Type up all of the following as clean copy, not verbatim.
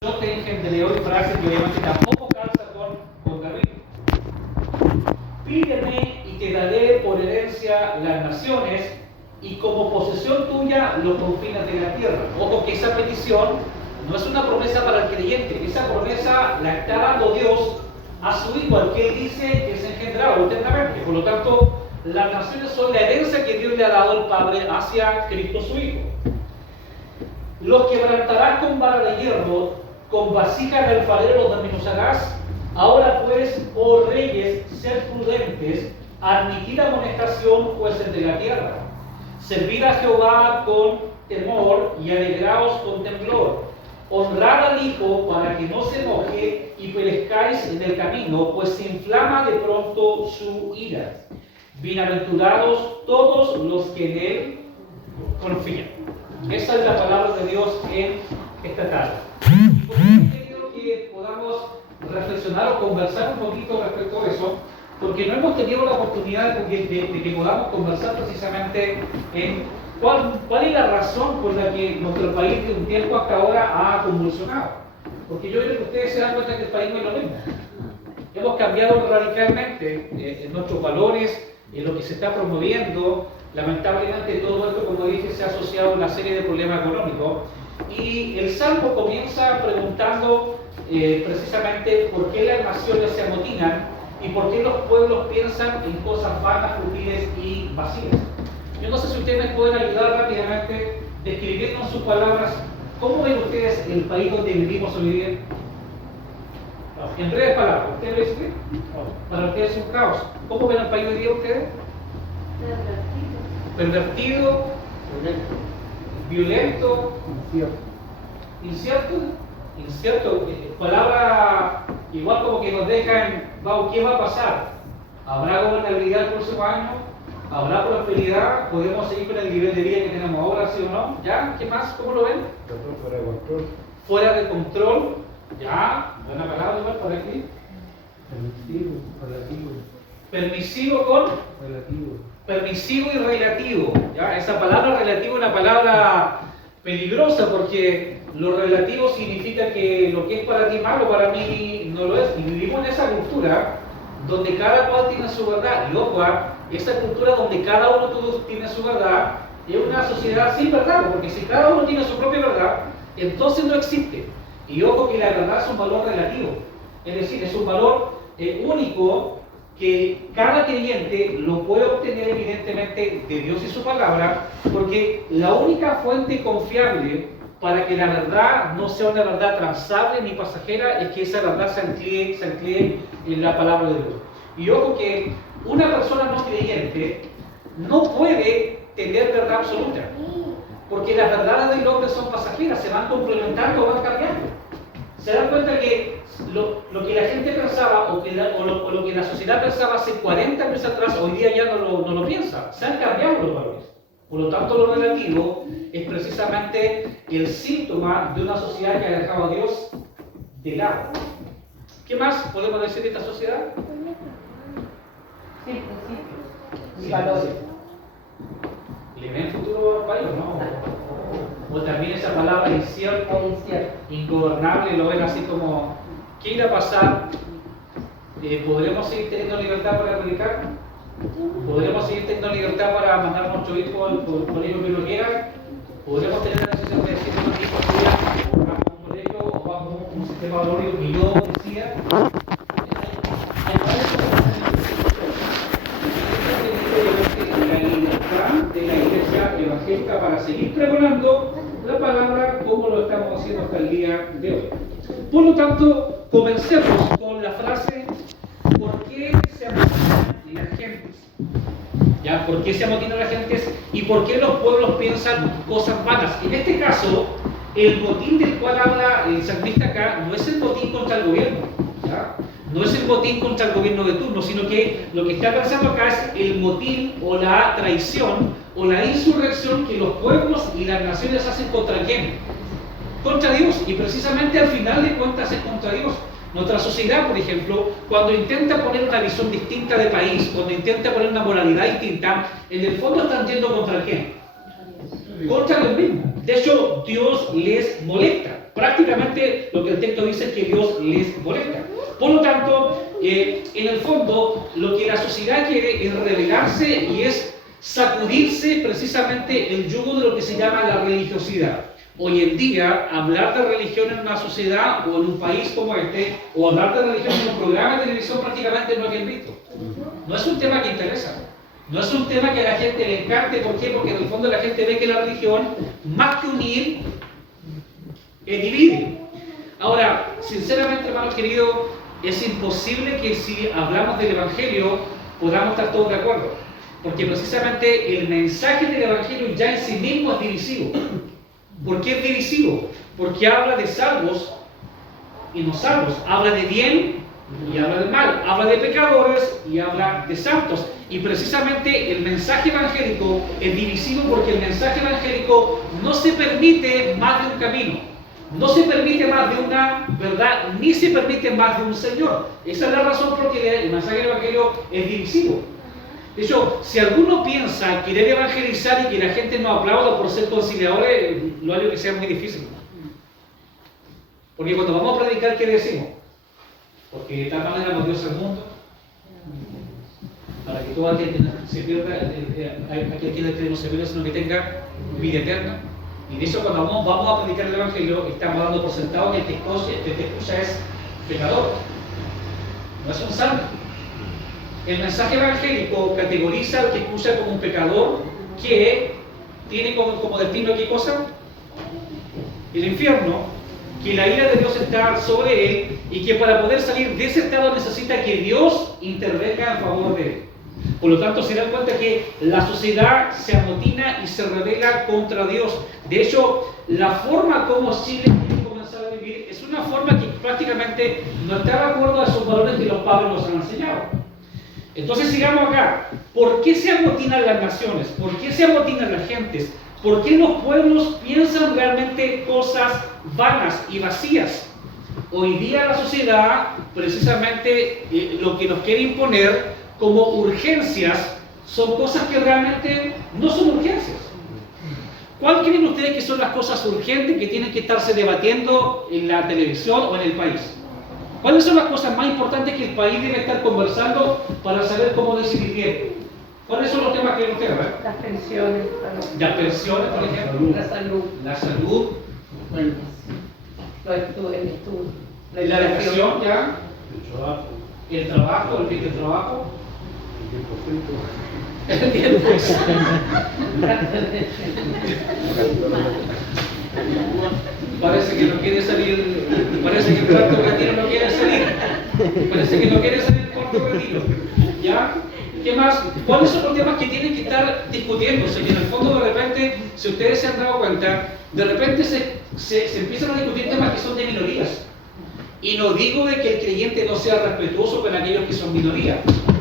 Yo te engendré hoy, frase que obviamente tampoco calza con David. Pídeme y te daré por herencia las naciones y como posesión tuya los confines de la tierra. Ojo que esa petición no es una promesa para el creyente, esa promesa la está dando Dios a su Hijo, al que Él dice que es engendrado eternamente. Por lo tanto, las naciones son la herencia que Dios le ha dado al Padre hacia Cristo su Hijo. Los quebrantarás con vara de hierro, con vasija de alfarero los desmenuzarás. Ahora pues, oh reyes, sed prudentes, admitid amonestación, jueces de la tierra. Servid a Jehová con temor y alegraos con temblor. Honrad al Hijo para que no se enoje y perezcáis en el camino, pues se inflama de pronto su ira. Bienaventurados todos los que en Él confían. Esa es la palabra de Dios en esta tarde. He querido que podamos reflexionar o conversar un poquito respecto a eso, porque no hemos tenido la oportunidad de que podamos conversar precisamente en cuál es la razón por la que nuestro país de un tiempo hasta ahora ha convulsionado. Porque yo creo que ustedes se dan cuenta que el país no es lo mismo. Hemos cambiado radicalmente en nuestros valores, en lo que se está promoviendo. Lamentablemente todo esto, como dije, se ha asociado a una serie de problemas económicos. Y el Salmo comienza preguntando precisamente por qué las naciones se amotinan y por qué los pueblos piensan en cosas vanas, futiles y vacías. Yo no sé si ustedes me pueden ayudar rápidamente describiendo en sus palabras cómo ven ustedes el país donde vivimos hoy día. En breves palabras, ¿ustedes lo dicen? Para ustedes es un caos. ¿Cómo ven el país hoy día ustedes? Pervertido, violento, incierto, palabra igual como que nos dejan, ¿qué va a pasar? ¿Habrá gobernabilidad el próximo año? ¿Habrá prosperidad? ¿Podemos seguir con el nivel de vida que tenemos ahora, sí o no? ¿Ya? ¿Qué más? ¿Cómo lo ven? Fuera de control. Fuera de control. ¿Ya? Buena palabra igual por aquí. Permisivo, relativo. Permisivo con Relativo. permisivo y relativo. ¿Ya? Esa palabra relativo es una palabra peligrosa porque lo relativo significa que lo que es para ti malo, para mí no lo es. Y vivimos en esa cultura donde cada cual tiene su verdad. Y ojo, esa cultura donde cada uno tiene su verdad es una sociedad sin verdad, porque si cada uno tiene su propia verdad, entonces no existe. Y ojo que la verdad es un valor relativo, es decir, es un valor único que cada creyente lo puede obtener evidentemente de Dios y su palabra, porque la única fuente confiable para que la verdad no sea una verdad transable ni pasajera es que esa verdad se anclee en la palabra de Dios. Y ojo que una persona no creyente no puede tener verdad absoluta, porque las verdades del hombre son pasajeras, se van complementando o van cambiando. Se dan cuenta que lo que la gente pensaba o lo que la sociedad pensaba hace 40 años atrás, hoy día ya no lo piensa. Se han cambiado los valores. Por lo tanto, lo relativo es precisamente el síntoma de una sociedad que ha dejado a Dios de lado. ¿Qué más podemos decir de esta sociedad? Sí, valores. ¿Le ven futuro al país o no? O también esa palabra incierto, ingobernable, lo ven así como, ¿qué irá a pasar? ¿Podremos seguir teniendo libertad para predicar? ¿Podremos seguir teniendo libertad para mandar a nuestros hijos al colegio que lo quieran? ¿Podremos tener la decisión de decir que los hijos estudian bajo un colegio o bajo un sistema valórico que yo decía? La libertad de la iglesia evangélica para seguir pregonando la palabra como lo estamos haciendo hasta el día de hoy. Por lo tanto, comencemos con la frase ¿por qué se amotinan las gentes? ¿Ya? ¿Por qué se amotinan las gentes? ¿Y por qué los pueblos piensan cosas vanas? En este caso, el motín del cual habla el salmista acá no es el motín contra el gobierno, ¿ya? No es el motín contra el gobierno de turno, sino que lo que está pensando acá es el motín o la traición o la insurrección que los pueblos y las naciones hacen contra quién? Contra Dios. Y precisamente al final de cuentas es contra Dios. Nuestra sociedad, por ejemplo, cuando intenta poner una visión distinta de país, cuando intenta poner una moralidad distinta, en el fondo están yendo contra quién? Contra Dios mismo. De hecho, Dios les molesta. Prácticamente lo que el texto dice es que Dios les molesta. Por lo tanto, en el fondo, lo que la sociedad quiere es rebelarse y es sacudirse precisamente el yugo de lo que se llama la religiosidad. Hoy en día, hablar de religión en una sociedad o en un país como este, o hablar de religión en un programa de televisión prácticamente no es bien visto. No es un tema que interesa. No es un tema que a la gente le encante. ¿Por qué? Porque en el fondo la gente ve que la religión, más que unir, divide. Ahora, sinceramente, hermanos queridos, es imposible que si hablamos del Evangelio podamos estar todos de acuerdo. Porque precisamente el mensaje del Evangelio ya en sí mismo es divisivo. ¿Por qué es divisivo? Porque habla de salvos y no salvos. Habla de bien y habla de mal. Habla de pecadores y habla de santos. Y precisamente el mensaje evangélico es divisivo porque el mensaje evangélico no se permite más de un camino. No se permite más de una verdad, ni se permite más de un Señor. Esa es la razón por la que el mensaje del Evangelio es divisivo. De hecho, si alguno piensa querer evangelizar y que la gente no aplauda por ser conciliadores, lo hallo que sea muy difícil. Porque cuando vamos a predicar, ¿qué decimos? Porque de tal manera amó Dios al mundo, para que todo aquel que se pierda, aquel que no se pierda, sino que tenga vida eterna. Y de eso cuando vamos a predicar el Evangelio, estamos dando por sentado que el que escucha es pecador, no es un santo. El mensaje evangélico categoriza al que escucha como un pecador que tiene como destino ¿qué cosa? El infierno, que la ira de Dios está sobre él y que para poder salir de ese estado necesita que Dios intervenga en favor de él. Por lo tanto, se dan cuenta que la sociedad se amotina y se rebela contra Dios. De hecho, la forma como Chile quiere comenzar a vivir es una forma que prácticamente no está de acuerdo a esos valores que los padres nos han enseñado. Entonces sigamos acá. ¿Por qué se amotinan las naciones? ¿Por qué se amotinan las gentes? ¿Por qué los pueblos piensan realmente cosas vanas y vacías? Hoy día la sociedad, precisamente lo que nos quiere imponer como urgencias, son cosas que realmente no son urgencias. ¿Cuál creen ustedes que son las cosas urgentes que tienen que estarse debatiendo en la televisión o en el país? ¿Cuáles son las cosas más importantes que el país debe estar conversando para saber cómo decidir bien? ¿Cuáles son los temas que ustedes ven? Las pensiones. Las pensiones, por ejemplo. La salud. La salud. Bueno, el estudio. La educación, ya. El trabajo. El trabajo, el bien del trabajo. El tiempo frito. El tiempo. Parece que no quiere salir, parece que el cuarto retiro no quiere salir. Parece que no quiere salir el cuarto retiro. ¿Ya? ¿Qué más? ¿Cuáles son los temas que tienen que estar discutiéndose? Y en el fondo, de repente, si ustedes se han dado cuenta, de repente se empiezan a discutir temas que son de minorías. Y no digo de que el creyente no sea respetuoso con aquellos que son minorías.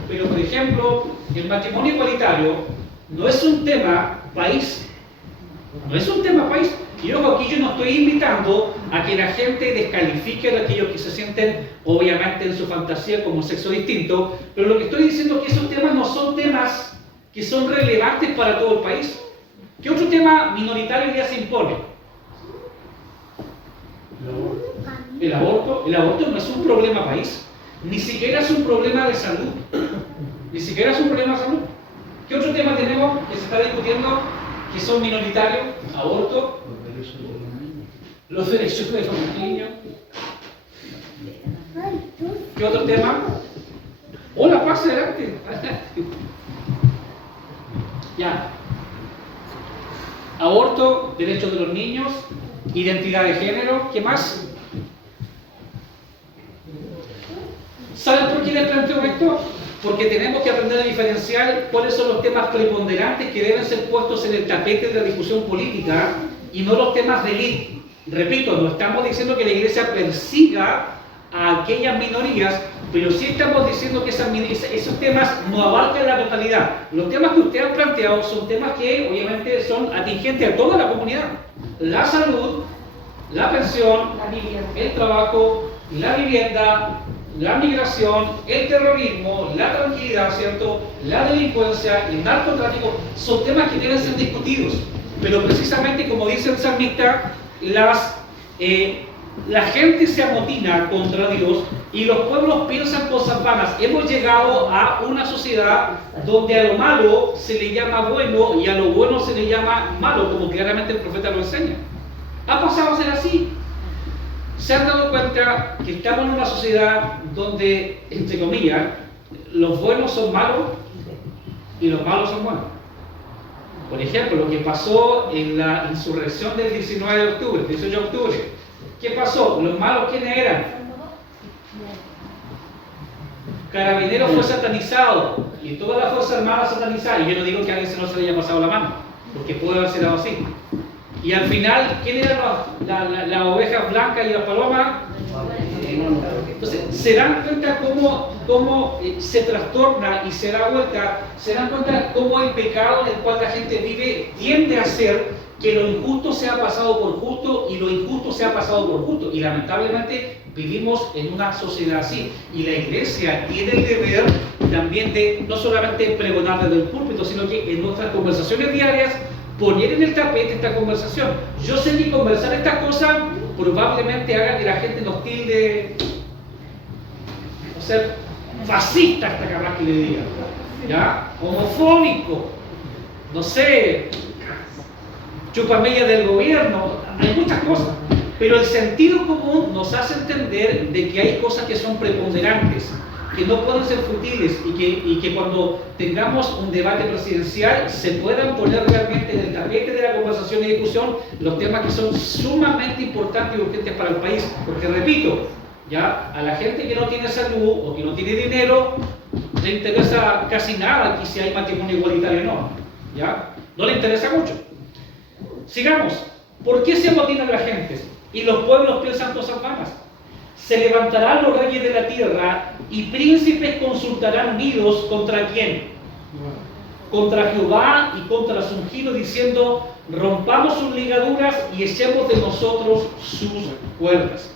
Pero, por ejemplo, el matrimonio igualitario no es un tema país. No es un tema país. Y ojo, aquí yo no estoy invitando a que la gente descalifique a aquellos que se sienten, obviamente, en su fantasía como sexo distinto, pero lo que estoy diciendo es que esos temas no son temas que son relevantes para todo el país. ¿Qué otro tema minoritario ya se impone? El aborto. El aborto no es un problema país, ni siquiera es un problema de salud. Ni siquiera es un problema de salud. ¿Qué otro tema tenemos que se está discutiendo que son minoritarios? Aborto. Los derechos de los niños. ¿Qué otro tema? Hola, pase adelante. Ya. Aborto, derechos de los niños, identidad de género. ¿Qué más? ¿Saben por qué les planteo esto? Porque tenemos que aprender a diferenciar cuáles son los temas preponderantes que deben ser puestos en el tapete de la discusión política y no los temas de élite. Repito, no estamos diciendo que la Iglesia persiga a aquellas minorías, pero sí estamos diciendo que esos temas no abarcan la totalidad. Los temas que ustedes han planteado son temas que obviamente son atingentes a toda la comunidad. La salud, la pensión, el trabajo, la vivienda, la migración, el terrorismo, la tranquilidad, ¿cierto? La delincuencia, el narcotráfico, son temas que deben ser discutidos. Pero precisamente como dice el salmista, la gente se amotina contra Dios y los pueblos piensan cosas vanas. Hemos llegado a una sociedad donde a lo malo se le llama bueno y a lo bueno se le llama malo, como claramente el profeta lo enseña. Ha pasado a ser así. ¿Se han dado cuenta que estamos en una sociedad donde, entre comillas, los buenos son malos y los malos son buenos? Por ejemplo, lo que pasó en la insurrección del 19 de octubre, 18 de octubre. ¿Qué pasó? ¿Los malos quiénes eran? Carabineros fue satanizado y toda la fuerza armada satanizada. Y yo no digo que a alguien no se le haya pasado la mano, porque puede haber sido así. Y al final, ¿quién eran las ovejas blancas y las palomas? Entonces, se dan cuenta cómo se trastorna y se da vuelta, se dan cuenta cómo el pecado en el cual la gente vive tiende a ser que lo injusto sea pasado por justo y lo injusto sea pasado por justo. Y lamentablemente vivimos en una sociedad así. Y la iglesia tiene el deber también de no solamente pregonar desde el púlpito, sino que en nuestras conversaciones diarias poner en el tapete esta conversación. Yo sé que conversar estas cosas probablemente haga que la gente nos tilde, o sea, fascista hasta capaz que le diga, ¿ya? Homofóbico, no sé, chupamella del gobierno, hay muchas cosas, pero el sentido común nos hace entender de que hay cosas que son preponderantes, que no pueden ser futiles y que cuando tengamos un debate presidencial se puedan poner realmente en el tapete de la conversación y discusión los temas que son sumamente importantes y urgentes para el país. Porque repito, ya a la gente que no tiene salud o que no tiene dinero le interesa casi nada aquí si hay matrimonio igualitario o no. ¿Ya? No le interesa mucho. Sigamos. ¿Por qué se amotinan las gentes? Y los pueblos piensan cosas vanas. Se levantarán los reyes de la tierra y príncipes consultarán unidos ¿contra quién? Contra Jehová y contra su ungido, diciendo: rompamos sus ligaduras y echemos de nosotros sus cuerdas.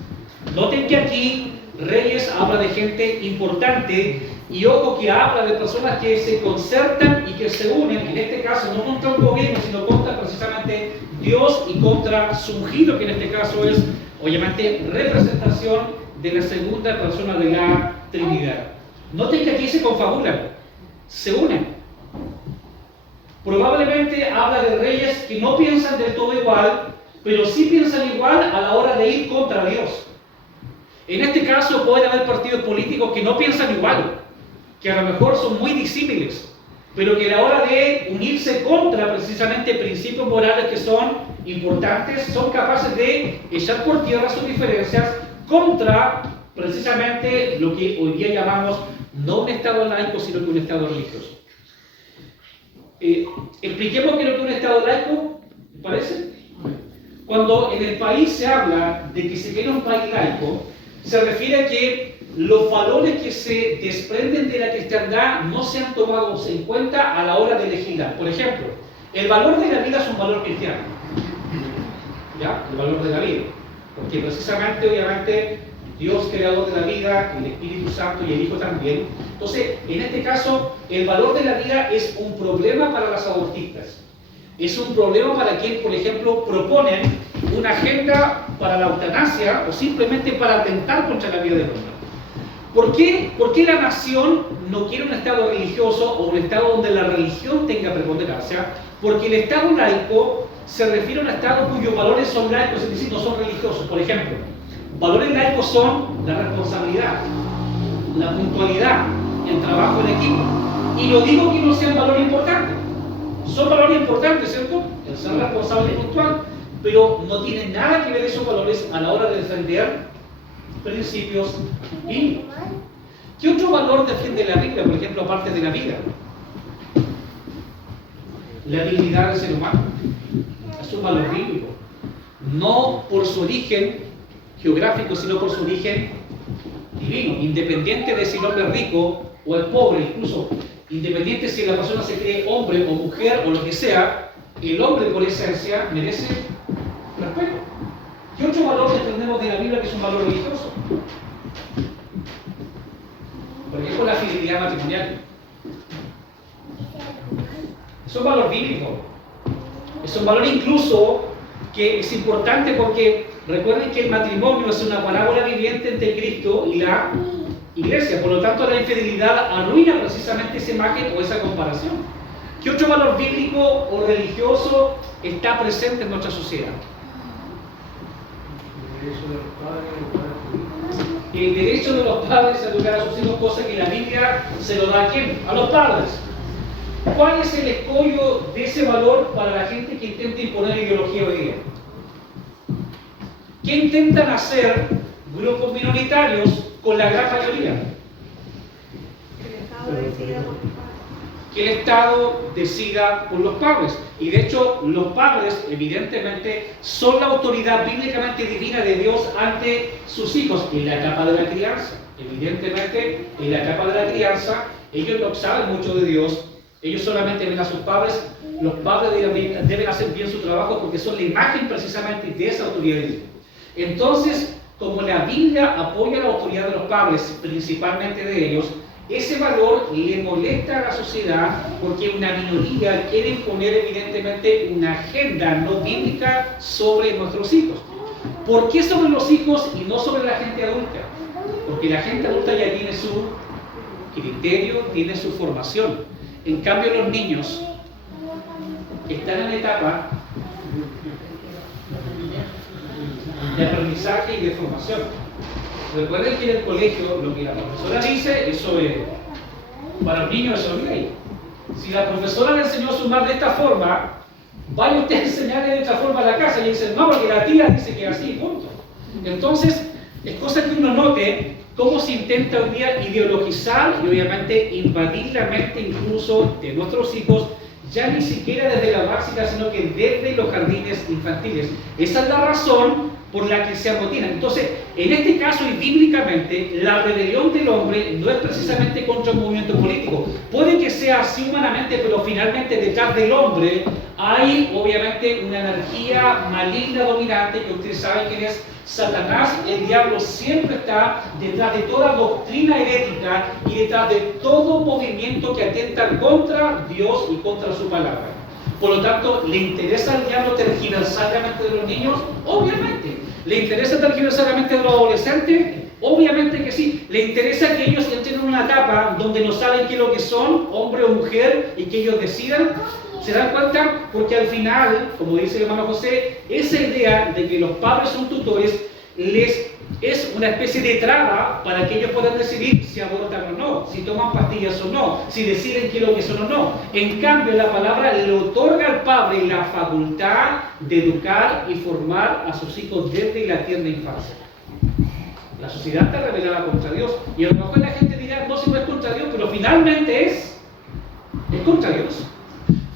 Noten que aquí reyes habla de gente importante y ojo que habla de personas que se concertan y que se unen, en este caso no contra un gobierno, sino contra precisamente Dios y contra su ungido, que en este caso es obviamente representación de la segunda persona de la Trinidad. Noten que aquí se confabulan, se unen. Probablemente habla de reyes que no piensan del todo igual, pero sí piensan igual a la hora de ir contra Dios. En este caso pueden haber partidos políticos que no piensan igual, que a lo mejor son muy disímiles, pero que a la hora de unirse contra precisamente principios morales que son importantes, son capaces de echar por tierra sus diferencias contra precisamente lo que hoy día llamamos no un Estado laico, sino que un Estado religioso. Expliquemos qué es lo que es un Estado laico, ¿me parece? Cuando en el país se habla de que se quiere un país laico, se refiere a que los valores que se desprenden de la cristiandad no se han tomado en cuenta a la hora de legislar. Por ejemplo, el valor de la vida es un valor cristiano. ¿Ya? El valor de la vida. Porque precisamente, obviamente, Dios creador de la vida, el Espíritu Santo y el Hijo también. Entonces, en este caso, el valor de la vida es un problema para las abortistas. Es un problema para quienes, por ejemplo, proponen una agenda para la eutanasia o simplemente para atentar contra la vida del hombre. ¿Por qué la nación no quiere un Estado religioso o un Estado donde la religión tenga preponderancia? Porque el Estado laico se refiere a un Estado cuyos valores son laicos, es decir, no son religiosos. Por ejemplo, valores laicos son la responsabilidad, la puntualidad, el trabajo en equipo. Y no digo que no sean valores importantes. Son valores importantes, ¿cierto? El ser responsable y puntual. Pero no tienen nada que ver esos valores a la hora de defender principios bíblicos. ¿Qué otro valor defiende la Biblia, por ejemplo, aparte de la vida? La dignidad del ser humano. Es un valor bíblico. No por su origen geográfico, sino por su origen divino. Independiente de si el hombre es rico o es pobre, incluso independiente si la persona se cree hombre o mujer o lo que sea, el hombre por esencia merece respeto. ¿Qué otro valor entendemos de la Biblia que es un valor religioso? Por ejemplo, la fidelidad matrimonial. Es un valor bíblico. Es un valor incluso que es importante porque recuerden que el matrimonio es una parábola viviente entre Cristo y la iglesia. Por lo tanto, la infidelidad arruina precisamente esa imagen o esa comparación. ¿Qué otro valor bíblico o religioso está presente en nuestra sociedad? El derecho de los padres a educar a sus hijos, cosa que la Biblia se lo da a ¿quién? A los padres. ¿Cuál es el escollo de ese valor para la gente que intenta imponer ideología hoy día? ¿Qué intentan hacer grupos minoritarios con la gran mayoría? Que el Estado decida por los padres. Y de hecho, los padres, evidentemente, son la autoridad bíblicamente divina de Dios ante sus hijos en la etapa de la crianza. Evidentemente, en la etapa de la crianza, ellos no saben mucho de Dios, ellos solamente ven a sus padres. Los padres deben hacer bien su trabajo porque son la imagen precisamente de esa autoridad divina. Entonces, como la Biblia apoya la autoridad de los padres, principalmente de ellos, ese valor le molesta a la sociedad porque una minoría quiere imponer evidentemente una agenda no bíblica sobre nuestros hijos. ¿Por qué sobre los hijos y no sobre la gente adulta? Porque la gente adulta ya tiene su criterio, tiene su formación. En cambio, los niños están en la etapa de aprendizaje y de formación. Recuerden que en el colegio lo que la profesora dice, eso es, para los niños eso es ley. Si la profesora le enseñó a sumar de esta forma, vaya usted a enseñarle de esta forma a la casa y dice, no, porque la tía dice que es así, punto. Entonces, es cosa que uno note cómo se intenta hoy día ideologizar y obviamente invadir la mente incluso de nuestros hijos, ya ni siquiera desde la básica, sino que desde los jardines infantiles. Esa es la razón por la que se amotinan. Entonces, en este caso y bíblicamente, la rebelión del hombre no es precisamente contra un movimiento político. Puede que sea así humanamente, pero finalmente detrás del hombre hay obviamente una energía maligna dominante, que ustedes saben quién es Satanás. El diablo siempre está detrás de toda doctrina herética y detrás de todo movimiento que atenta contra Dios y contra su palabra. Por lo tanto, ¿le interesa al diablo tergiversar la mente de los niños? Obviamente. ¿Le interesa tergiversar la mente de los adolescentes? Obviamente que sí. ¿Le interesa que ellos entren en una etapa donde no saben qué es lo que son, hombre o mujer, y que ellos decidan? ¿Se dan cuenta? Porque al final, como dice el hermano José, esa idea de que los padres son tutores les es una especie de traba para que ellos puedan decidir si abortan o no, si toman pastillas o no, si deciden qué es lo que son o no. En cambio, la palabra le otorga al padre la facultad de educar y formar a sus hijos desde la tierna infancia. La sociedad está rebelada contra Dios, y a lo mejor la gente dirá, no, si no es contra Dios, pero finalmente es contra Dios.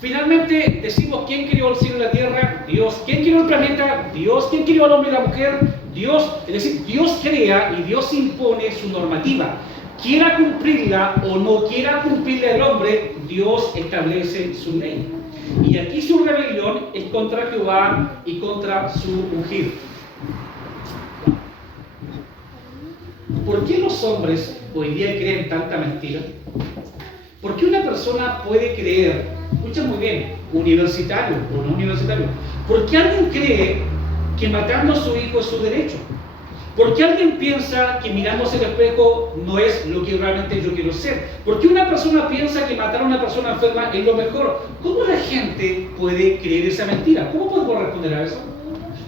Finalmente decimos, ¿quién creó el cielo y la tierra? Dios. ¿Quién creó el planeta? Dios. ¿Quién creó al hombre y la mujer? Dios. Es decir, Dios crea y Dios impone su normativa. Quiera cumplirla o no quiera cumplirla el hombre, Dios establece su ley. Y aquí su rebelión es contra Jehová y contra su ungido. ¿Por qué los hombres hoy día creen tanta mentira? ¿Por qué una persona puede creer, escucha muy bien, universitario o no universitario, por qué alguien cree que matando a su hijo es su derecho? ¿Por qué alguien piensa que mirándose al espejo no es lo que realmente yo quiero ser? ¿Por qué una persona piensa que matar a una persona enferma es lo mejor? ¿Cómo la gente puede creer esa mentira? ¿Cómo podemos responder a eso?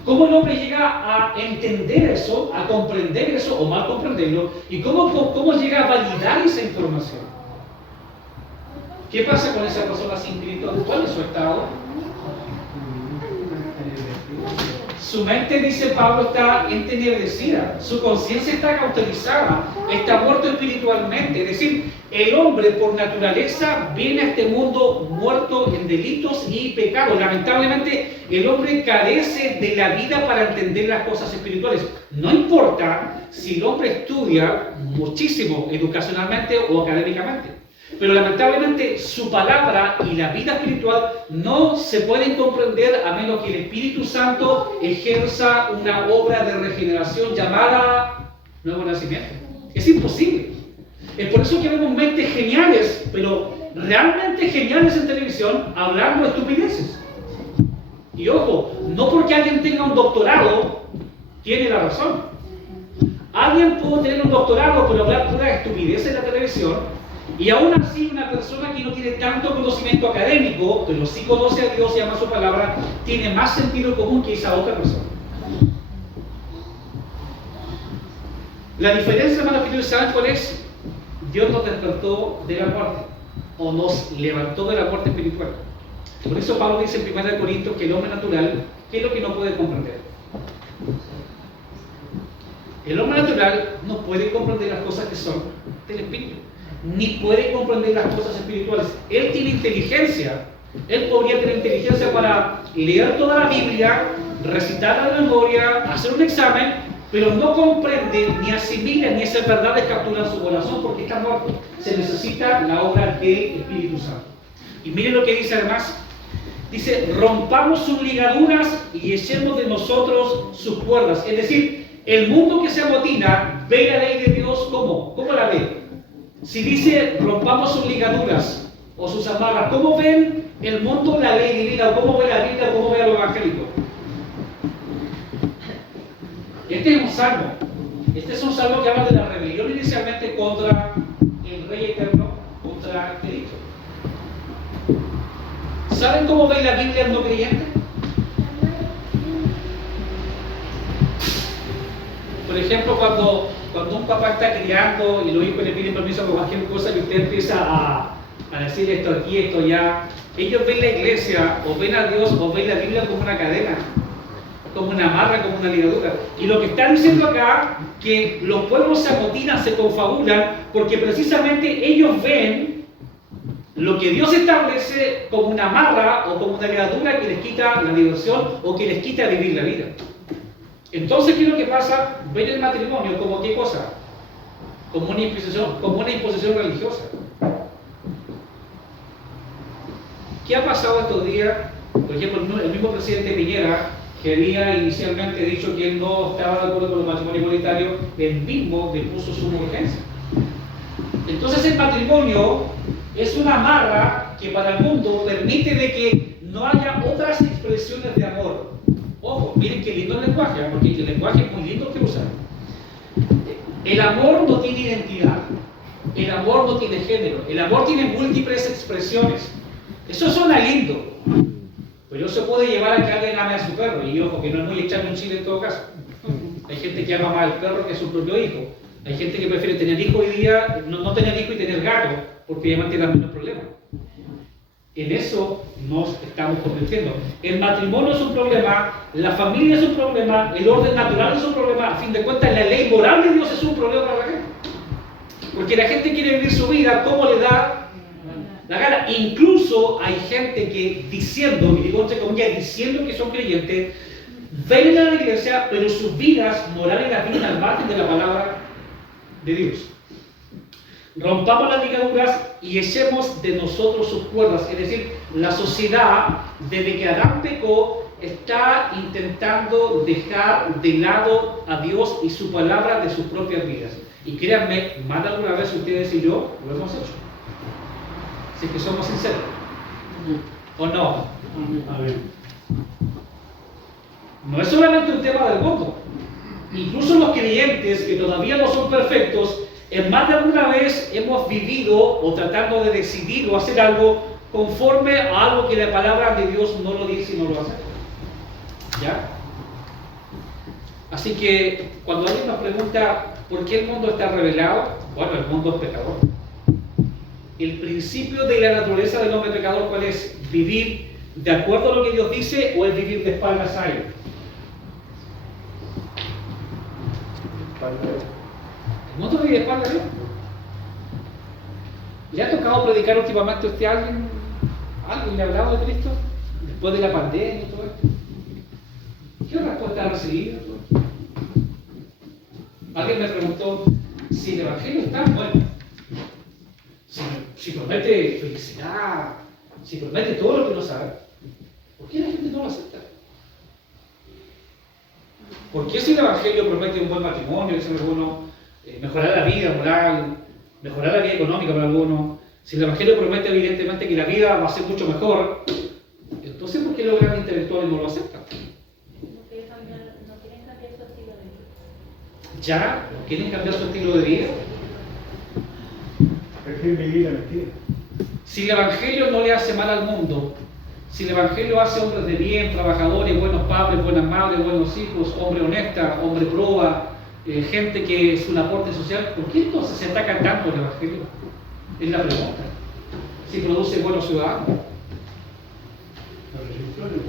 ¿Cómo el hombre llega a entender eso, a comprender eso o mal comprenderlo? ¿Y cómo llega a validar esa información? ¿Qué pasa con esa persona sin Cristo? ¿Cuál es su estado? Su mente, dice Pablo, está entenebrecida, su conciencia está cauterizada, está muerto espiritualmente. Es decir, el hombre por naturaleza viene a este mundo muerto en delitos y pecados. Lamentablemente, el hombre carece de la vida para entender las cosas espirituales. No importa si el hombre estudia muchísimo educacionalmente o académicamente. Pero lamentablemente su palabra y la vida espiritual no se pueden comprender a menos que el Espíritu Santo ejerza una obra de regeneración llamada nuevo nacimiento. Es imposible. Es por eso que vemos mentes geniales, pero realmente geniales en televisión, hablando estupideces. Y ojo, no porque alguien tenga un doctorado, tiene la razón. Alguien puede tener un doctorado por hablar pura estupidez en la televisión, y aún así una persona que no tiene tanto conocimiento académico, pero sí conoce a Dios y ama su palabra, tiene más sentido común que esa otra persona. La diferencia, hermanos queridos, ¿saben cuál es? Dios nos despertó de la muerte, o nos levantó de la muerte espiritual. Por eso Pablo dice en 1 Corintios que el hombre natural, ¿qué es lo que no puede comprender? El hombre natural no puede comprender las cosas que son del espíritu, ni puede comprender las cosas espirituales. Él tiene inteligencia, él podría tener inteligencia para leer toda la Biblia, recitarla de memoria, hacer un examen, pero no comprende, ni asimila, ni esas verdades capturan su corazón porque está muerto. Se necesita la obra del Espíritu Santo. Y miren lo que dice además. Dice, rompamos sus ligaduras y echemos de nosotros sus cuerdas. Es decir, el mundo que se amotina ve la ley de Dios ¿cómo? ¿Cómo la ve? Si dice, rompamos sus ligaduras o sus amarras, ¿cómo ven el mundo la ley divina? ¿O cómo ve la Biblia? ¿Cómo ve a lo evangélico? Este es un salmo. Este es un salmo que habla de la rebelión inicialmente contra el Rey Eterno, contra Cristo. ¿Saben cómo ve la Biblia el no creyente? Por ejemplo, cuando un papá está criando y los hijos le piden permiso por cualquier cosa y usted empieza a decir esto aquí, esto allá, ellos ven la iglesia, o ven a Dios, o ven la Biblia como una cadena, como una amarra, como una ligadura. Y lo que está diciendo acá, que los pueblos se amotinan, se confabulan, porque precisamente ellos ven lo que Dios establece como una amarra o como una ligadura que les quita la diversión o que les quita vivir la vida. Entonces, ¿qué es lo que pasa? Ven el matrimonio como ¿qué cosa? Como una imposición religiosa. ¿Qué ha pasado estos días? Por ejemplo, el mismo presidente Piñera, que había inicialmente dicho que él no estaba de acuerdo con los matrimonios igualitarios, él mismo depuso su urgencia. Entonces el matrimonio es una amarra que para el mundo permite de que no haya otras expresiones de amor. Ojo, miren qué lindo el lenguaje, porque el lenguaje es muy lindo que usar. El amor no tiene identidad, el amor no tiene género, el amor tiene múltiples expresiones. Eso suena lindo, pero se puede llevar a que alguien ame a su perro, y ojo, que no es muy echando un chile en todo caso. Hay gente que ama más al perro que a su propio hijo. Hay gente que prefiere tener hijo hoy día, no tener hijo y tener gato, porque ya mantiene menos problemas. En eso nos estamos convirtiendo. El matrimonio es un problema, la familia es un problema, el orden natural es un problema, a fin de cuentas la ley moral de Dios es un problema para la gente. Porque la gente quiere vivir su vida como le da la gana. Incluso hay gente que diciendo, y digo entre comillas, diciendo que son creyentes, ven a la iglesia, pero sus vidas morales las viven al margen de la palabra de Dios. Rompamos las ligaduras y echemos de nosotros sus cuerdas. Es decir, la sociedad, desde que Adán pecó, está intentando dejar de lado a Dios y su palabra de sus propias vidas. Y créanme, más de alguna vez ustedes y yo lo hemos hecho. Si es que somos sinceros. ¿O no? Amén. No es solamente un tema del mundo. Incluso los creyentes que todavía no son perfectos, en más de alguna vez hemos vivido o tratando de decidir o hacer algo conforme a algo que la palabra de Dios no lo dice y no lo hace. ¿Ya? Así que cuando alguien nos pregunta ¿por qué el mundo está revelado? Bueno, el mundo es pecador. El principio de la naturaleza del hombre pecador, ¿cuál es? ¿Vivir de acuerdo a lo que Dios dice o es vivir de espaldas a Él? El mundo vive de espaldas a Dios. ¿Le ha tocado predicar últimamente a usted a alguien? ¿Alguien le ha hablado de Cristo? Después de la pandemia y todo esto. ¿Qué respuesta ha recibido? Alguien me preguntó si el Evangelio es tan bueno, si promete felicidad, si promete todo lo que uno sabe, ¿por qué la gente no lo acepta? ¿Por qué si el Evangelio promete un buen matrimonio, mejorar la vida moral, mejorar la vida económica para algunos, si el Evangelio promete evidentemente que la vida va a ser mucho mejor, entonces ¿por porque los grandes intelectuales no lo aceptan. No quieren cambiar su estilo de vida. Ya, ¿no quieren cambiar su estilo de vida? Prefieren vivir la mentira. Si el Evangelio no le hace mal al mundo, si el Evangelio hace hombres de bien, trabajadores, buenos padres, buenas madres, buenos hijos, hombre honesta, hombre proba, gente que es un aporte social, ¿por qué entonces se ataca tanto el Evangelio? Es la pregunta. Si produce buenos ciudadanos. Las restricciones.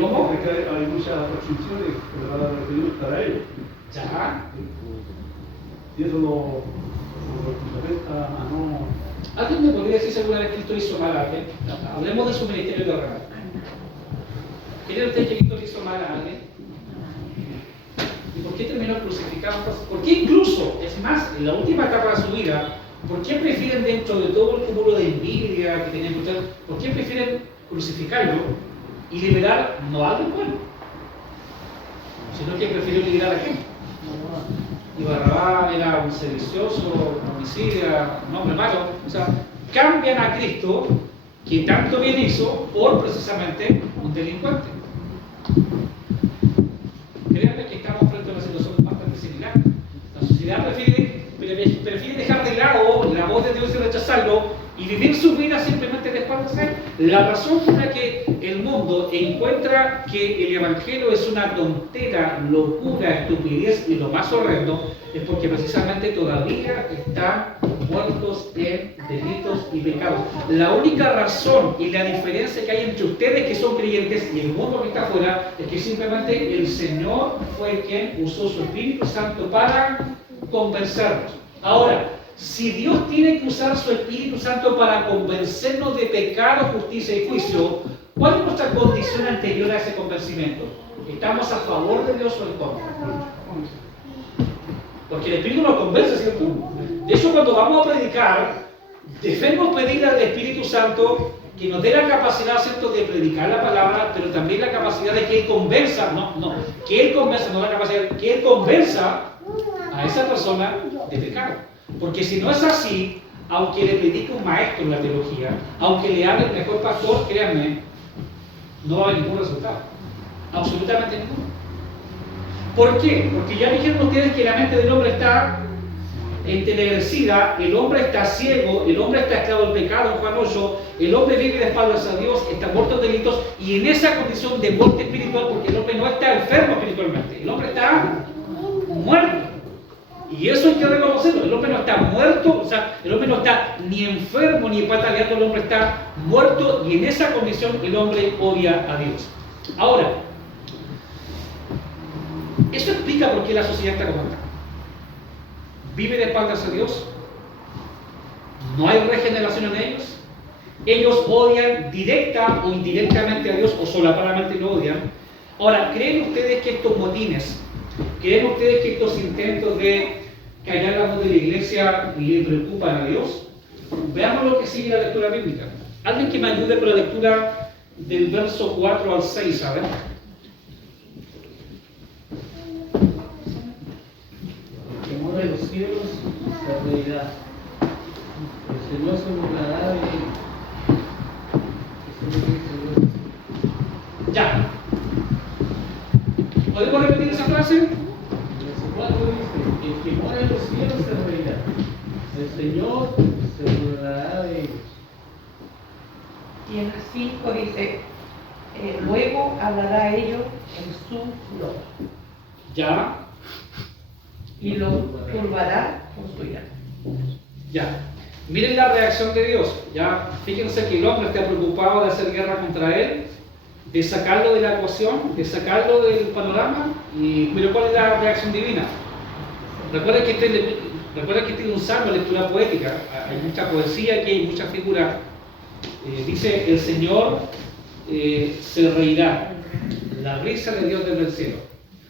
¿Cómo? Hay muchas restricciones que le van a requerir para ellos. Ya. Y eso lo fundamenta a no. ¿Alguien me podría decir si alguna vez Cristo hizo mal a alguien? Hablemos de su ministerio terrenal. ¿Creen ustedes que Cristo le hizo mal a alguien? ¿Y por qué terminó crucificado? ¿Por qué incluso, es más, en la última etapa de su vida, por qué prefieren dentro de todo el cúmulo de envidia que tenían que usted, por qué prefieren crucificarlo y liberar no a alguien bueno, sino que prefirió liberar a gente? Y Barrabás era un sedicioso, un homicida, un hombre malo. O sea, cambian a Cristo, que tanto bien hizo, por precisamente un delincuente. Créanme que estamos frente a una situación bastante similar. La sociedad prefiere dejar de lado la voz de Dios y rechazarlo y vivir su vida simplemente de espaldas a Él. La razón por la que el mundo encuentra que el Evangelio es una tontera, locura, estupidez y lo más horrendo es porque precisamente todavía están muertos en delitos y pecados. La única razón y la diferencia que hay entre ustedes que son creyentes y el mundo que está afuera es que simplemente el Señor fue quien usó su Espíritu Santo para convencernos. Ahora, si Dios tiene que usar su Espíritu Santo para convencernos de pecado, justicia y juicio, ¿cuál es nuestra condición anterior a ese convencimiento? ¿Estamos a favor de Dios o en contra? Porque el Espíritu nos convence, ¿cierto? De hecho, cuando vamos a predicar, debemos pedirle al Espíritu Santo que nos dé la capacidad, ¿cierto?, de predicar la palabra, pero también la capacidad de que Él convenza, que Él convenza, no la capacidad, que Él convenza a esa persona de pecado. Porque si no es así, aunque le predique un maestro en la teología, aunque le hable el mejor pastor, créanme, no va a haber ningún resultado. Absolutamente ninguno. ¿Por qué? Porque ya dijeron ustedes que la mente del hombre está entenebrecida, el hombre está ciego, el hombre está esclavo del pecado, en Juan 8, el hombre vive de espaldas a Dios, está muerto en delitos, y en esa condición de muerte espiritual, porque el hombre no está enfermo espiritualmente, el hombre está muerto. Y eso hay que reconocerlo, el hombre no está muerto, o sea, el hombre no está ni enfermo ni pataleando, el hombre está muerto, y en esa condición el hombre odia a Dios. Ahora, eso explica por qué la sociedad está como está. Vive de espaldas a Dios, no hay regeneración en ellos odian directa o indirectamente a Dios o solapadamente lo odian. Ahora, ¿creen ustedes que estos motines, creen ustedes que estos intentos de callar la voz de la iglesia le preocupan a Dios? Veamos lo que sigue la lectura bíblica. Alguien que me ayude con la lectura del verso 4 al 6, a ver. El temor de los cielos se reirá. El Señor se burlará de ellos. Ya. ¿Podemos repetir esa frase? El verso 4 dice: el que mora en los cielos se reirá. El Señor se burlará de ellos. Y en el 5 dice, luego hablará a ellos en su lengua Ya. y lo turbará con su ira. Ya. Miren la reacción de Dios. Ya, fíjense que el hombre está preocupado de hacer guerra contra él, de sacarlo de la ecuación, de sacarlo del panorama. Pero ¿cuál es la reacción divina? Recuerden que este es un salmo de lectura poética. Hay mucha poesía aquí, hay muchas figuras. Dice: el Señor se reirá. La risa de Dios desde el cielo.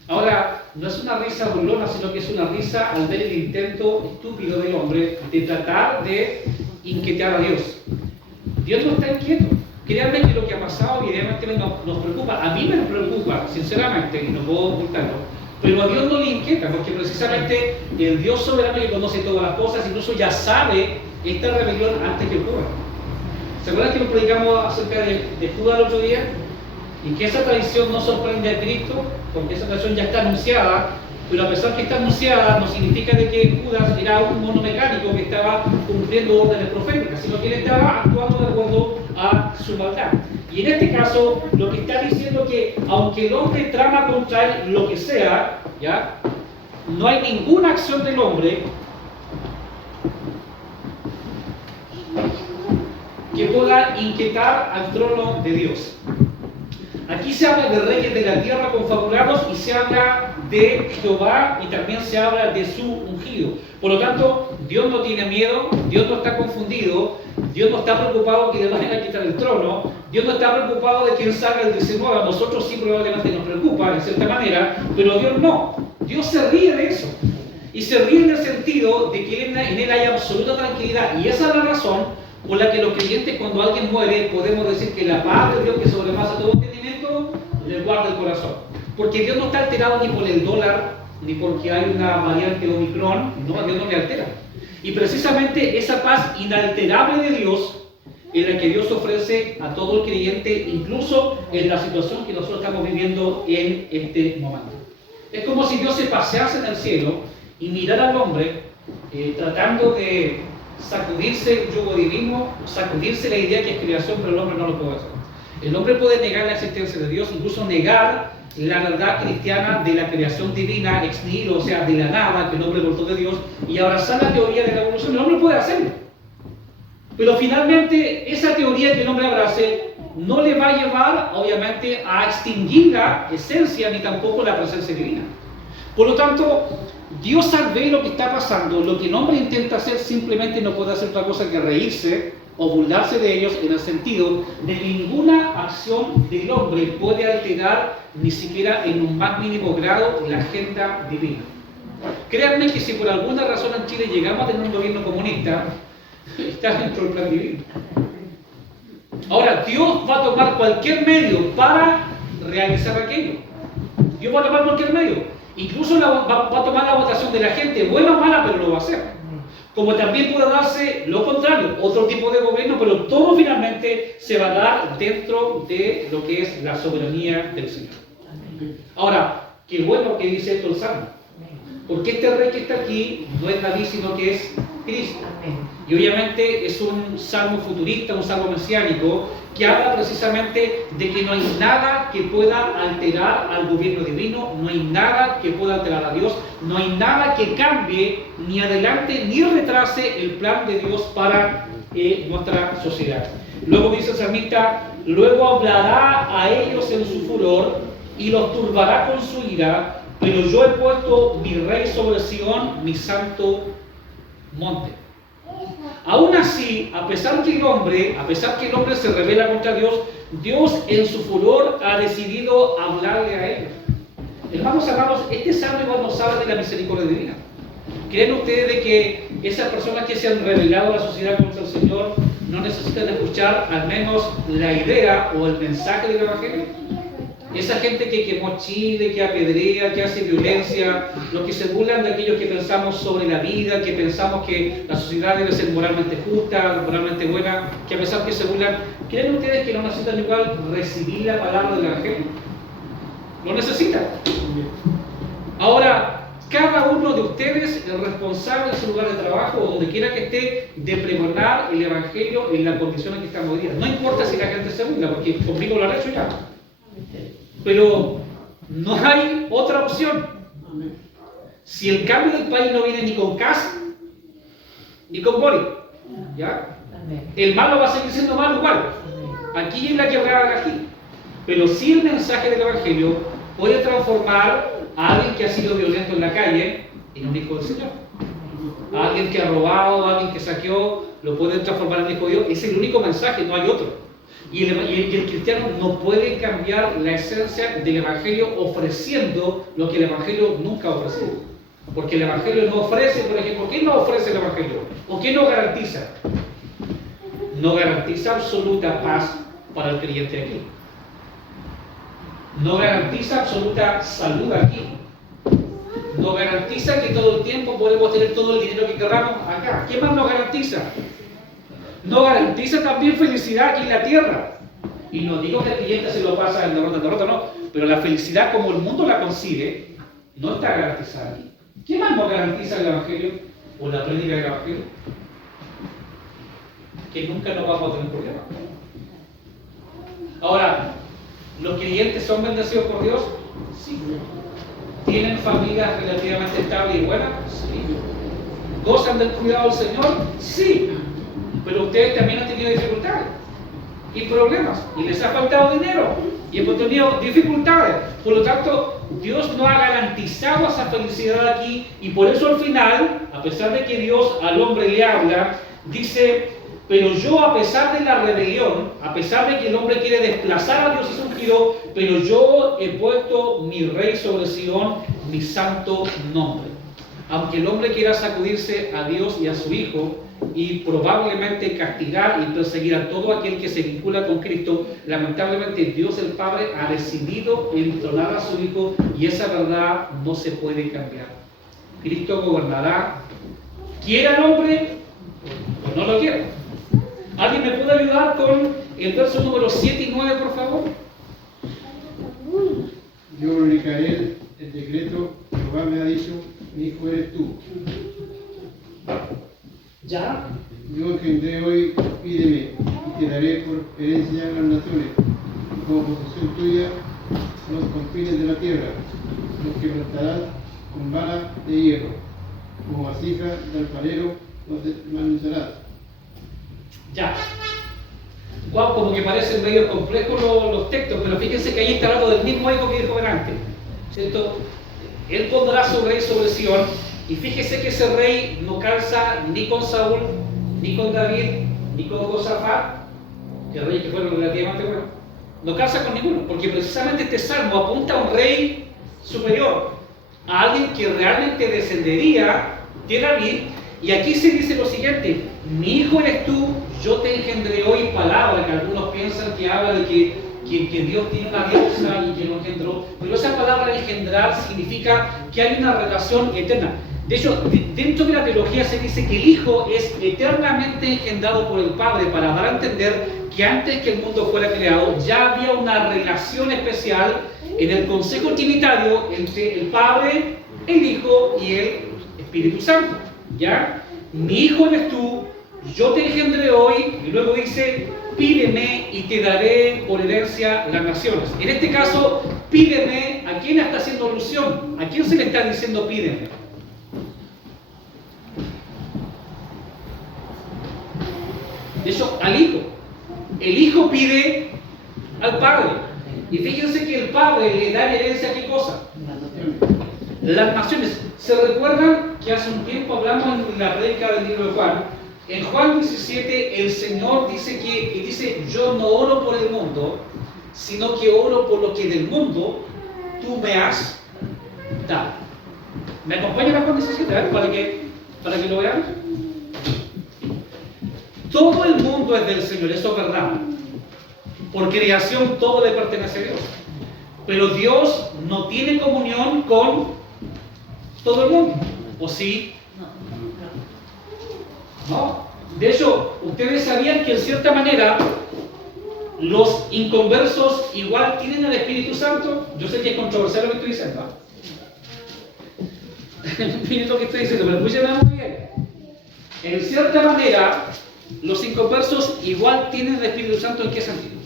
Ahora, no es una risa burlona, sino que es una risa al ver el intento estúpido del hombre de tratar de inquietar a Dios. Dios no está inquieto. Créanme que lo que ha pasado evidentemente nos preocupa. A mí me preocupa, sinceramente, y no puedo ocultarlo, pero a Dios no le inquieta, porque precisamente el Dios soberano que conoce todas las cosas, incluso ya sabe esta rebelión antes que ocurra. ¿Se acuerdan que nos predicamos acerca de Judas el otro día? y que esa traición no sorprende a Cristo, porque esa traición ya está anunciada, pero a pesar que está anunciada, no significa de que Judas era un mono mecánico que estaba cumpliendo órdenes proféticas, sino que él estaba actuando de acuerdo a su maldad. Y en este caso, lo que está diciendo que aunque el hombre trama contra él lo que sea, ¿ya? No hay ninguna acción del hombre que pueda inquietar al trono de Dios. Aquí se habla de reyes de la tierra confabulados y se habla de Jehová y también se habla de su ungido. Por lo tanto, Dios no tiene miedo, Dios no está confundido, Dios no está preocupado que le vayan a quitar el trono, Dios no está preocupado de quién salga el 19. A nosotros sí probablemente nos preocupa en cierta manera, pero Dios no. Dios se ríe de eso. Y se ríe en el sentido de que en él hay absoluta tranquilidad. Y esa es la razón por la que los creyentes, cuando alguien muere, podemos decir que la paz de Dios, que sobrepasa todo entendimiento, le guarda el corazón. Porque Dios no está alterado ni por el dólar, ni porque hay una variante Omicron. No, Dios no le altera. Y precisamente esa paz inalterable de Dios es la que Dios ofrece a todo el creyente, incluso en la situación que nosotros estamos viviendo en este momento. Es como si Dios se pasease en el cielo y mirara al hombre tratando de sacudirse el yugo divino, sacudirse la idea que es creación, pero el hombre no lo puede hacer. El hombre puede negar la existencia de Dios, incluso negar la verdad cristiana de la creación divina ex nihilo, o sea, de la nada, que el hombre voltó de Dios, y abrazar la teoría de la evolución. El hombre puede hacerlo. Pero finalmente, esa teoría que el hombre abrace no le va a llevar, obviamente, a extinguir la esencia ni tampoco la presencia divina. Por lo tanto, Dios al ver lo que está pasando, lo que el hombre intenta hacer simplemente no puede hacer otra cosa que reírse o burlarse de ellos, en el sentido de que ninguna acción del hombre puede alterar ni siquiera en un más mínimo grado la agenda divina. Créanme que si por alguna razón en Chile llegamos a tener un gobierno comunista, está dentro del plan divino. Ahora, Dios va a tomar cualquier medio para realizar aquello. Dios va a tomar cualquier medio. Incluso va a tomar la votación de la gente, buena o mala, pero lo va a hacer. Como también puede darse lo contrario, otro tipo de gobierno, pero todo finalmente se va a dar dentro de lo que es la soberanía del Señor. Ahora, qué bueno que dice esto el Salmo. Porque este rey que está aquí no es David, sino que es Cristo. Y obviamente es un salmo futurista, un salmo mesiánico, que habla precisamente de que no hay nada que pueda alterar al gobierno divino, no hay nada que pueda alterar a Dios, no hay nada que cambie ni adelante ni retrase el plan de Dios para nuestra sociedad. Luego dice el salmista, luego hablará a ellos en su furor y los turbará con su ira, pero yo he puesto mi rey sobre Sión, mi santo monte. Aún así, a pesar que el hombre se rebela contra Dios, Dios en su furor ha decidido hablarle a ellos. Hermanos amados, este salmo igual nos habla de la misericordia divina. ¿Creen ustedes de que esas personas que se han rebelado a la sociedad contra el Señor no necesitan escuchar al menos la idea o el mensaje del Evangelio? Esa gente que quemó Chile, que apedrea, que hace violencia, los que se burlan de aquellos que pensamos sobre la vida, que pensamos que la sociedad debe ser moralmente justa, moralmente buena, que a pesar que se burlan, ¿creen ustedes que no necesitan igual recibir la palabra del Evangelio? Lo necesitan. Ahora, cada uno de ustedes es responsable en su lugar de trabajo o donde quiera que esté de pregonar el Evangelio en la condición en que estamos hoy día. No importa si la gente se burla, porque conmigo lo han hecho ya. Pero no hay otra opción. Si el cambio del país no viene ni con Kass ni con Boric, ¿ya? El malo va a seguir siendo malo igual. Aquí es la quebrada de aquí. Pero si el mensaje del Evangelio puede transformar a alguien que ha sido violento en la calle en un hijo del Señor. A alguien que ha robado, a alguien que saqueó, lo puede transformar en hijo de Dios. Es el único mensaje, no hay otro. Y el cristiano no puede cambiar la esencia del Evangelio ofreciendo lo que el Evangelio nunca ha ofrecido. Porque el Evangelio no ofrece, por ejemplo, ¿qué no ofrece el Evangelio? ¿O qué no garantiza? No garantiza absoluta paz para el creyente aquí. No garantiza absoluta salud aquí. No garantiza que todo el tiempo podemos tener todo el dinero que queramos acá. ¿Qué más nos garantiza? No garantiza también felicidad aquí en la tierra. Y no digo que el cliente se lo pasa en derrota, no. Pero la felicidad como el mundo la concibe, no está garantizada aquí. ¿Qué más nos garantiza el Evangelio o la prédica del Evangelio? Que nunca nos vamos a tener problemas. Ahora, ¿los creyentes son bendecidos por Dios? Sí. ¿Tienen familias relativamente estables y buenas? Sí. ¿Gozan del cuidado del Señor? Sí. Pero ustedes también han tenido dificultades y problemas, y les ha faltado dinero, y hemos tenido dificultades. Por lo tanto, Dios no ha garantizado esa felicidad aquí, y por eso al final, a pesar de que Dios al hombre le habla, dice: pero yo, a pesar de la rebelión, a pesar de que el hombre quiere desplazar a Dios y su ungido, pero yo he puesto mi rey sobre Sion, mi santo nombre. Aunque el hombre quiera sacudirse a Dios y a su Hijo, y probablemente castigar y perseguir a todo aquel que se vincula con Cristo, lamentablemente Dios el Padre ha decidido entronar a su Hijo, y esa verdad no se puede cambiar. Cristo gobernará, quiera el hombre o no lo quiera. ¿Alguien me puede ayudar con el verso número 7 y 9, por favor? Yo publicaré el decreto, Jehová me ha dicho, mi hijo eres tú. ¿Ya? Yo engendré hoy, pídeme, y te daré por herencia a las naciones, y como posesión tuya los confines de la tierra, los que plantarás con vara de hierro, como vasija de alfarero los desmenuzarás. Ya. Wow, como que parecen medio complejos los textos, pero fíjense que ahí está hablando del mismo hijo que dijo delante, ¿cierto? Él pondrá su rey sobre Sion, y fíjese que ese rey no calza ni con Saúl, ni con David, ni con Josafat, que reyes que fueron relativamente buenos. No calza con ninguno, porque precisamente este salmo apunta a un rey superior, a alguien que realmente descendería de David. Y aquí se dice lo siguiente: mi hijo eres tú, yo te engendré hoy. Palabra que algunos piensan que habla de que Dios tiene una diosa y que lo engendró, pero esa palabra engendrar significa que hay una relación eterna. De hecho, dentro de la teología se dice que el Hijo es eternamente engendrado por el Padre, para dar a entender que antes que el mundo fuera creado ya había una relación especial en el consejo trinitario entre el Padre, el Hijo y el Espíritu Santo. ¿Ya? Mi hijo eres tú, yo te engendré hoy, y luego dice: pídeme y te daré por herencia las naciones. En este caso, pídeme, ¿a quién está haciendo alusión? ¿A quién se le está diciendo pídeme? De hecho, al Hijo. El Hijo pide al Padre. Y fíjense que el Padre le da en herencia, ¿qué cosa? Las naciones. ¿Se recuerdan que hace un tiempo hablamos en la prédica del libro de Juan? En Juan 17 el Señor dice: yo no oro por el mundo, sino que oro por lo que del mundo tú me has dado. ¿Me acompañan a Juan 17? A ver, para que lo vean. Todo el mundo es del Señor, eso es verdad. Por creación todo le pertenece a Dios. Pero Dios no tiene comunión con todo el mundo, ¿o sí? No. De hecho, ustedes sabían que en cierta manera los inconversos igual tienen el Espíritu Santo. Yo sé que es controversial lo que estoy diciendo. Miren lo que estoy diciendo, pero escúchenme muy bien. En cierta manera, los inconversos igual tienen el Espíritu Santo. ¿En qué sentido?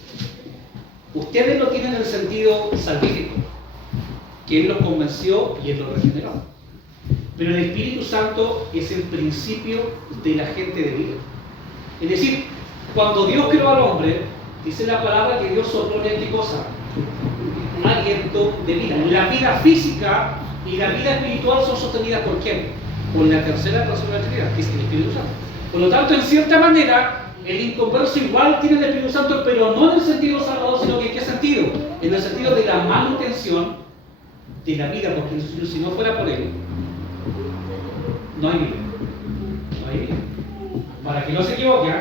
Ustedes lo tienen en el sentido salvífico, que Él los convenció y Él los regeneró. Pero el Espíritu Santo es el principio de la gente de vida. Es decir, cuando Dios creó al hombre, dice la palabra que Dios sopló en él, ¿qué cosa? Aliento de vida. La vida física y la vida espiritual son sostenidas ¿por quién? Por la tercera persona de la Trinidad, que es el Espíritu Santo. Por lo tanto, en cierta manera, el inconverso igual tiene el Espíritu Santo, pero no en el sentido salvador, sino que ¿en qué sentido? En el sentido de la manutención de la vida, porque si no fuera por él, no hay vida. No hay vida. Para que no se equivoque,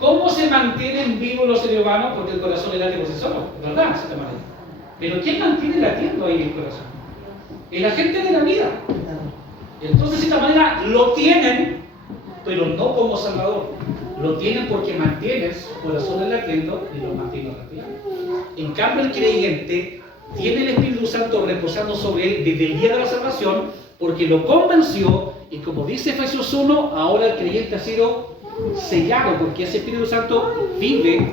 ¿cómo se mantienen vivos los seres humanos? Porque el corazón le late por sí solo, ¿verdad? De cierta manera. Pero ¿quién mantiene latiendo ahí el corazón? El agente de la vida. Entonces, de esta manera lo tienen, pero no como Salvador. lo tienen porque mantienen su corazón latiendo y lo mantienen respirando. En cambio, el creyente tiene el Espíritu Santo reposando sobre él desde el día de la salvación porque lo convenció y como dice Efesios 1, ahora el creyente ha sido sellado porque ese Espíritu Santo vive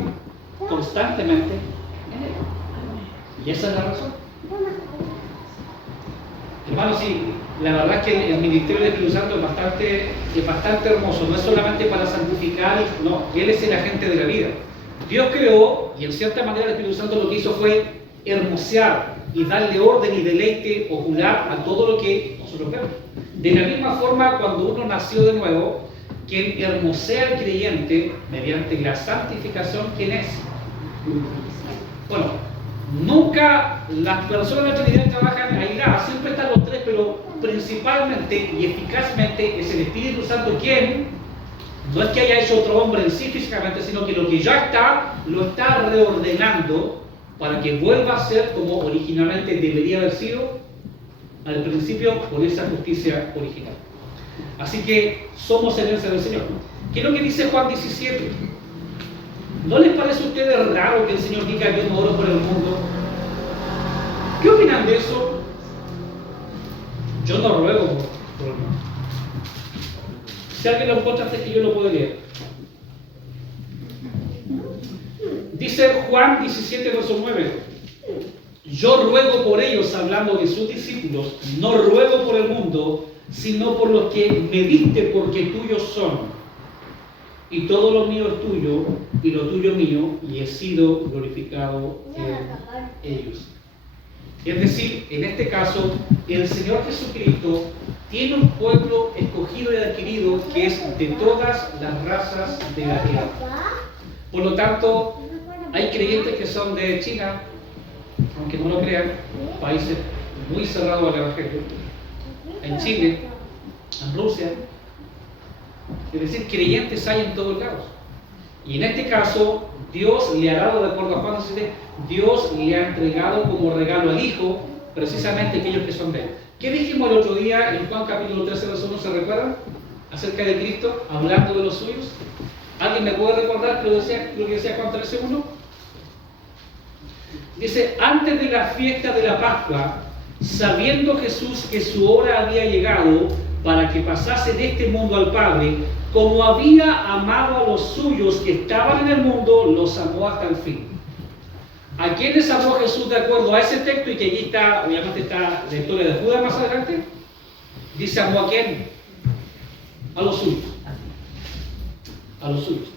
constantemente en él. Y esa es la razón. Hermanos, sí, la verdad es que el ministerio del Espíritu Santo es bastante hermoso, no es solamente para santificar, no, Él es el agente de la vida. Dios creó, y en cierta manera el Espíritu Santo lo que hizo fue hermosear y darle orden y deleite ocular a todo lo que nosotros vemos. De la misma forma, cuando uno nació de nuevo, quien hermosea al creyente mediante la santificación, ¿quién es? Bueno, nunca las personas de la Trinidad trabajan aisladas, siempre están los tres, pero principalmente y eficazmente es el Espíritu Santo quien, no es que haya hecho otro hombre en sí físicamente, sino que lo que ya está, lo está reordenando para que vuelva a ser como originalmente debería haber sido al principio con esa justicia original. Así que somos herencia del Señor. ¿Qué es lo que dice Juan 17? ¿No les parece a ustedes raro que el Señor diga yo no oro por el mundo? ¿Qué opinan de eso? Yo no ruego por el mundo. Si alguien lo encuentra antes que yo lo puedo leer. Dice Juan 17, verso 9. Yo ruego por ellos, hablando de sus discípulos, no ruego por el mundo, sino por los que me diste, porque tuyos son. Y todo lo mío es tuyo, y lo tuyo mío, y he sido glorificado en ellos. Es decir, en este caso, el Señor Jesucristo tiene un pueblo escogido y adquirido que es de todas las razas de la tierra. Por lo tanto, hay creyentes que son de China, aunque no lo crean, países muy cerrados al Evangelio, en Chile, en Rusia. Es decir, creyentes hay en todos lados. Y en este caso, Dios le ha dado, de acuerdo a Juan 17, Dios le ha entregado como regalo al Hijo, precisamente aquellos que son de Él. ¿Qué dijimos el otro día en Juan capítulo 13, verso 1? ¿Se recuerdan? Acerca de Cristo, hablando de los suyos. ¿Alguien me puede recordar lo que decía Juan 13, 1? Dice, antes de la fiesta de la Pascua, sabiendo Jesús que su hora había llegado para que pasase de este mundo al Padre, como había amado a los suyos que estaban en el mundo, los amó hasta el fin. ¿A quiénes amó Jesús de acuerdo a ese texto? Y que allí está, obviamente está la historia de Judas más adelante. Dice, ¿amó a quién? A los suyos. A los suyos.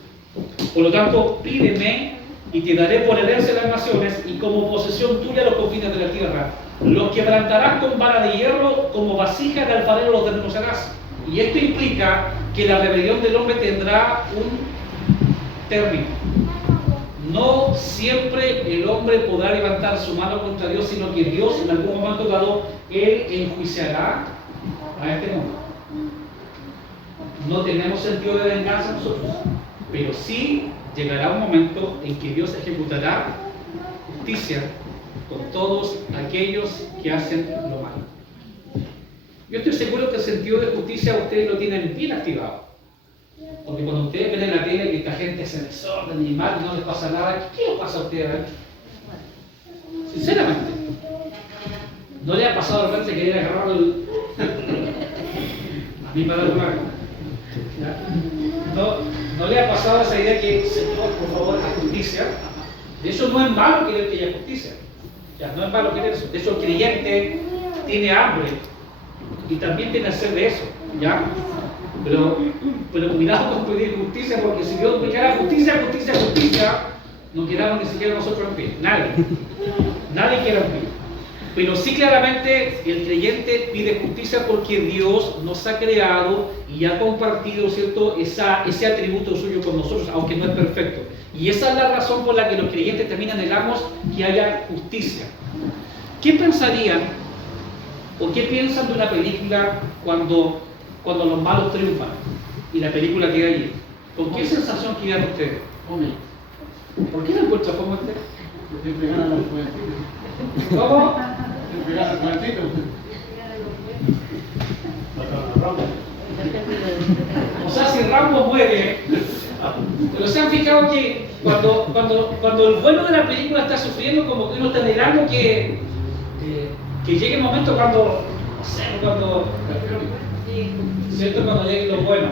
Por lo tanto, pídeme y te daré por herencia las naciones y como posesión tuya los confines de la tierra. Los quebrantarás con vara de hierro, como vasija de alfarero los desmenuzarás. Y esto implica que la rebelión del hombre tendrá un término. No siempre el hombre podrá levantar su mano contra Dios, sino que Dios en algún momento dado, Él enjuiciará a este mundo. No tenemos sentido de venganza nosotros, pero sí llegará un momento en que Dios ejecutará justicia con todos aquellos que hacen lo malo. Yo estoy seguro que el sentido de justicia ustedes lo tienen bien activado. Porque cuando ustedes ven en la tele que esta gente se desorden y mal y no les pasa nada, ¿qué les pasa a ustedes? Sinceramente, ¿no le ha pasado de repente querer agarrar el... a mí para dar mal? ¿No le ha pasado esa idea que, Señor, por favor, haz justicia? De hecho, no es malo querer que haya justicia. Ya, no es malo querer eso. De hecho, el creyente tiene hambre y también tiene sed de eso. ¿Ya? Pero cuidado con pedir justicia, porque si Dios pidiera justicia, no quedamos ni siquiera nosotros en pie. Nadie queda en pie. Pero sí claramente el creyente pide justicia porque Dios nos ha creado y ha compartido, ¿cierto?, ese atributo suyo con nosotros, aunque no es perfecto. Y esa es la razón por la que los creyentes también anhelamos que haya justicia. ¿Qué pensarían o qué piensan de una película cuando los malos triunfan y la película queda allí? ¿Con qué sensación quedan ustedes? ¿Por qué no encuentran como este? Siempre ganan los jovencitos. ¿Cómo? Siempre ganan los jovencitos. O sea, si Rambo muere, Pero se han fijado que cuando el bueno de la película está sufriendo, como que uno está anhelando que llegue el momento cuando, no sé, ¿cierto? Cuando lleguen los buenos.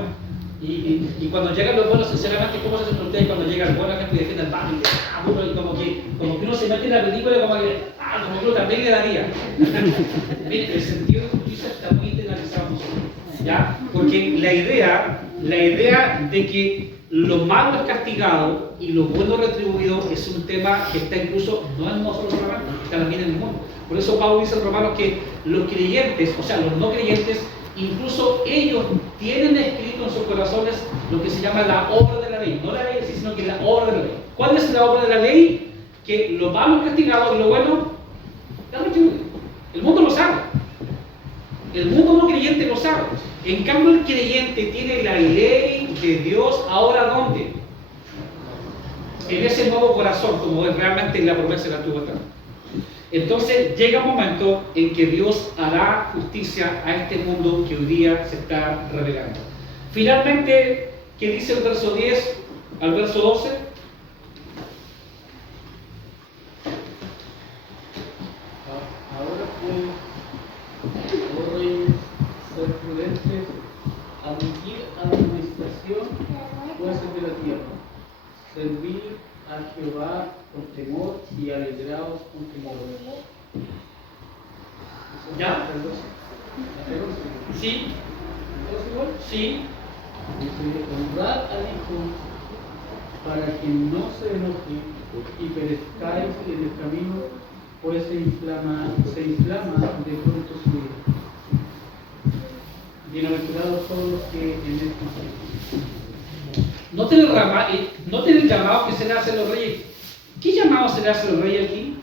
Y cuando llegan los buenos, sinceramente, ¿cómo se hacen ustedes cuando llega el bueno? La gente defiende el barrio, y como que uno se mete en la película como que uno también le daría. Miren, el sentido de justicia está muy internalizado, ¿ya? Porque la idea de que lo malo es castigado y lo bueno retribuido es un tema que está incluso, no en nosotros los romanos, está también en el mundo. Por eso Pablo dice en Romanos que los creyentes, o sea, los no creyentes, incluso ellos tienen escrito en sus corazones lo que se llama la obra de la ley. No la ley en sí, sino que la obra de la ley. ¿Cuál es la obra de la ley? Que lo malo es castigado y lo bueno es retribuido. El mundo lo sabe. El mundo no creyente lo sabe. En cambio, el creyente tiene la ley de Dios ahora ¿dónde? En ese nuevo corazón, como es realmente la promesa de la antigua tierra. Entonces llega un momento en que Dios hará justicia a este mundo que hoy día se está revelando. Finalmente, ¿qué dice el verso 10 al verso 12? Ahora pues, oh reyes, ser prudentes, admitir administración, jueces de la tierra, servir a Jehová con temor y alegraos con temor. ¿Ya? Sí, sí. Dice, honrad al Hijo para que no se enoje y perezcáis en el camino, pues se inflama de pronto su ira. Bienaventurados son los que en él confían. Noten el llamado que se le hace a los reyes. ¿Qué llamado se le hace a los reyes aquí?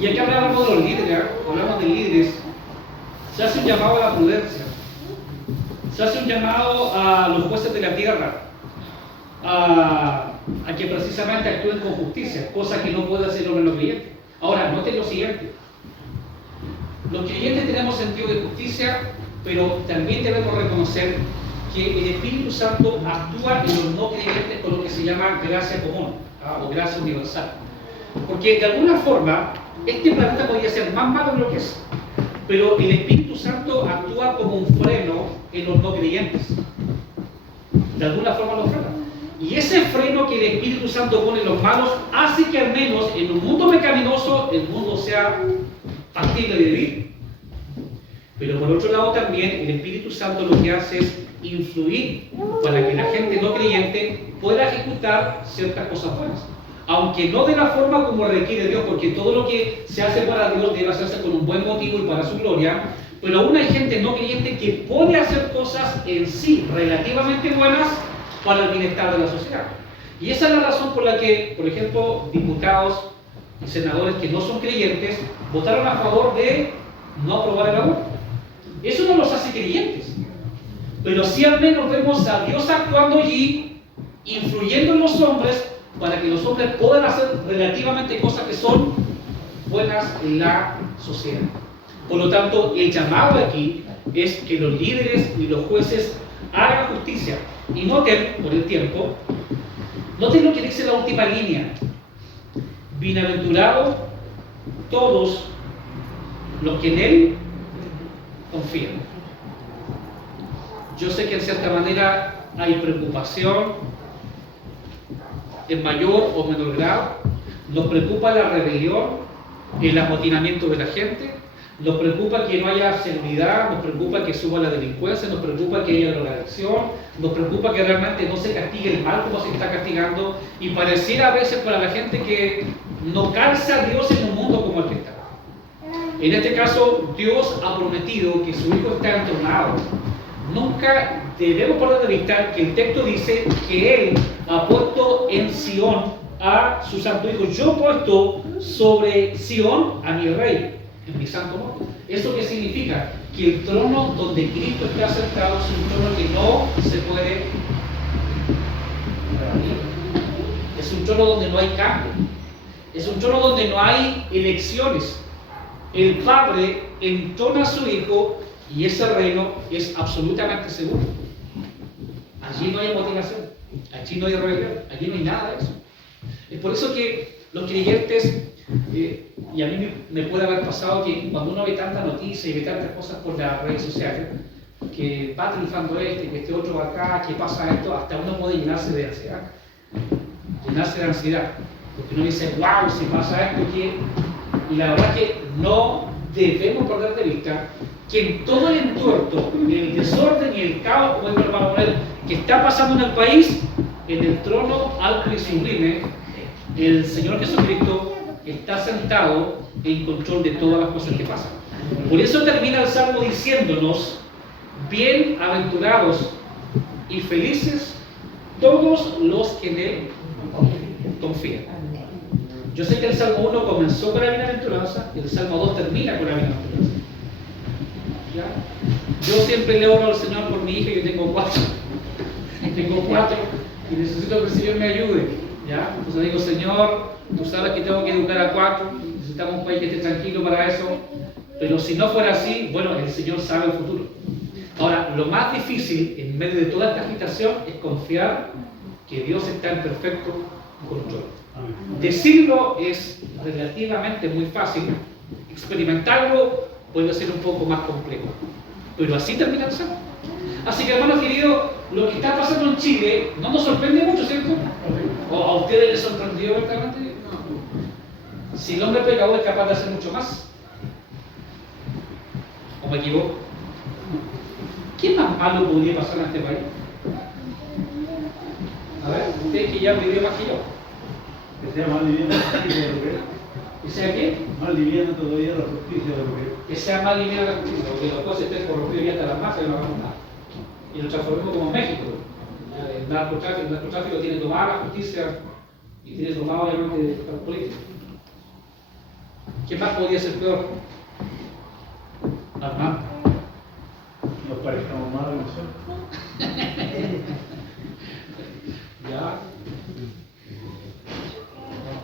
Y aquí hablamos de los líderes, hablamos de líderes. Se hace un llamado a la prudencia. Se hace un llamado a los jueces de la tierra a que precisamente actúen con justicia, cosa que no puede hacer el hombre no creyente. Ahora, noten lo siguiente. Los creyentes tenemos sentido de justicia, pero también debemos reconocer que el Espíritu Santo actúa en los no creyentes con lo que se llama gracia común o gracia universal. Porque de alguna forma, este planeta podría ser más malo de lo que es, pero el Espíritu Santo actúa como un freno en los no creyentes. De alguna forma lo frena. Y ese freno que el Espíritu Santo pone en los malos hace que al menos en un mundo pecaminoso el mundo sea factible de vivir. Pero por otro lado también el Espíritu Santo lo que hace es influir para que la gente no creyente pueda ejecutar ciertas cosas buenas. Aunque no de la forma como requiere Dios, porque todo lo que se hace para Dios debe hacerse con un buen motivo y para su gloria, pero aún hay gente no creyente que puede hacer cosas en sí relativamente buenas para el bienestar de la sociedad. Y esa es la razón por la que, por ejemplo, diputados y senadores que no son creyentes votaron a favor de no aprobar el aborto. Eso no los hace creyentes, pero sí al menos vemos a Dios actuando allí, influyendo en los hombres para que los hombres puedan hacer relativamente cosas que son buenas en la sociedad. Por lo tanto, el llamado aquí es que los líderes y los jueces hagan justicia. Y noten, por el tiempo, noten lo que dice la última línea. Bienaventurados todos los que en Él confían. Yo sé que en cierta manera hay preocupación en mayor o menor grado. Nos preocupa la rebelión, el amotinamiento de la gente. Nos preocupa que no haya seguridad, nos preocupa que suba la delincuencia, nos preocupa que haya drogadicción, nos preocupa que realmente no se castigue el mal como se está castigando, y pareciera a veces para la gente que no calza a Dios en un mundo como el que está. En este caso, Dios ha prometido que su Hijo está entronado. Nunca debemos perder de vista que el texto dice que Él ha puesto en Sión a su santo Hijo. Yo he puesto sobre Sión a mi Rey, en mi santo monte. ¿Eso qué significa? Que el trono donde Cristo está sentado es un trono que no se puede evadir. Es un trono donde no hay cambio. Es un trono donde no hay elecciones. El Padre entrona a su Hijo y ese reino es absolutamente seguro. Allí no hay motivación. Allí no hay rebelión, allí no hay nada de eso. Es por eso que los creyentes, y a mí me puede haber pasado que cuando uno ve tanta noticia y ve tantas cosas por las redes sociales, que va triunfando que este otro va acá, que pasa esto, hasta uno puede llenarse de ansiedad. Llenarse de ansiedad. Porque uno dice, wow, si pasa esto, ¿qué? Y la verdad que no debemos perder de vista que en todo el entorno, en el desorden y el caos, como dijo el hermano Morel, que está pasando en el país, en el trono alto y sublime, el Señor Jesucristo está sentado en control de todas las cosas que pasan. Por eso termina el Salmo diciéndonos, bienaventurados y felices todos los que en Él confían. Yo sé que el Salmo 1 comenzó con la bienaventuranza y el Salmo 2 termina con la bienaventuranza. ¿Ya? Yo siempre le oro al Señor por mi hija, yo tengo 4. Tengo 4 y necesito que el Señor me ayude. ¿Ya? Entonces digo, Señor, tú sabes que tengo que educar a 4, necesitamos un país que esté tranquilo para eso. Pero si no fuera así, bueno, el Señor sabe el futuro. Ahora, lo más difícil en medio de toda esta agitación es confiar que Dios está en perfecto control. Decirlo es relativamente muy fácil, experimentarlo puede ser un poco más complejo, pero así termina el Salmo. Así que, hermanos queridos, lo que está pasando en Chile no nos sorprende mucho, ¿cierto? ¿O a ustedes les sorprendió verdaderamente? No. Si el hombre pecador es capaz de hacer mucho más, ¿o me equivoco? ¿Qué más malo podría pasar en este país? A ver, ustedes que ya han vivido más que yo. Que sea más liviana la justicia de lo que es. ¿Que sea qué? Más liviana todavía la justicia de lo que es. Que sea más lineal la justicia, porque los jueces estén corrompidos ya hasta las masas y no hagamos nada. Y nos transformemos como México. El narcotráfico tiene tomada la justicia y tiene tomado obviamente los políticos. ¿Qué más podría ser peor? Armando. Nos parezcamos más a nosotros. Ya.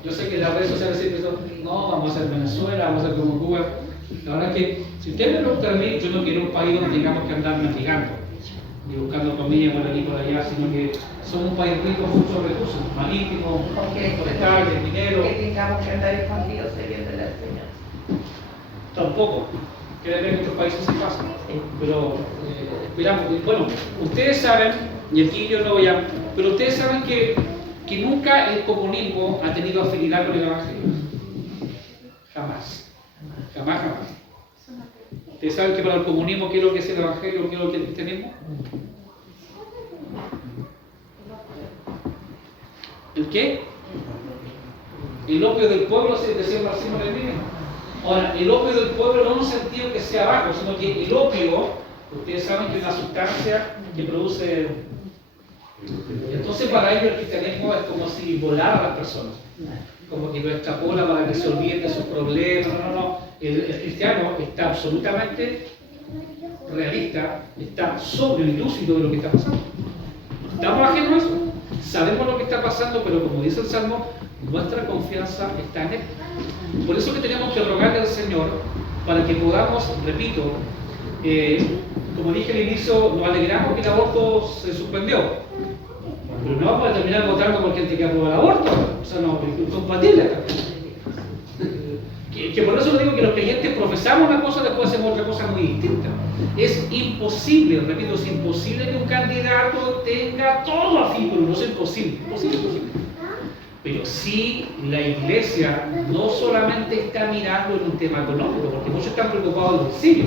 Yo sé que las redes sociales siempre son, no, vamos a hacer Venezuela, vamos a hacer como Cuba. La verdad es que, si ustedes me preguntan a mí, yo no quiero un país donde tengamos que andar navegando, ni buscando comida por aquí y por allá, sino que somos un país rico con muchos recursos, marítimos, forestales, mineros. Que tengamos que andar escondidos sirviendo al Señor. Tampoco. Créanme que en otros países se pasa. Pero esperamos. Bueno, ustedes saben, y aquí yo no voy a. Pero ustedes saben que nunca el comunismo ha tenido afinidad con el Evangelio. Jamás. Jamás, jamás. ¿Ustedes saben que para el comunismo qué es lo que es el Evangelio, qué es lo que es el cristianismo? ¿El qué? El opio del pueblo, se decía Marxismo Lenin. Ahora, el opio del pueblo no en un sentido que sea bajo, sino que el opio, ustedes saben que es una sustancia que produce. Entonces, para ellos el cristianismo es como si volara a las personas, como que lo extrapola para que se olviden de sus problemas. No. El cristiano está absolutamente realista, está sobrio y lúcido de lo que está pasando. Estamos ajenos a eso. Sabemos lo que está pasando, pero como dice el Salmo, nuestra confianza está en Él. Por eso que tenemos que rogarle al Señor para que podamos, repito, como dije al inicio, nos alegramos que el aborto se suspendió, pero no vamos a terminar votando por gente que aprueba el aborto. O sea, no, es incompatible. Que por eso digo que los creyentes profesamos una cosa, después hacemos otra cosa muy distinta. Es imposible, repito, es imposible que un candidato tenga todo a fin, pero no es imposible. Imposible. Pero sí, la iglesia no solamente está mirando en un tema económico, porque muchos están preocupados del bolsillo,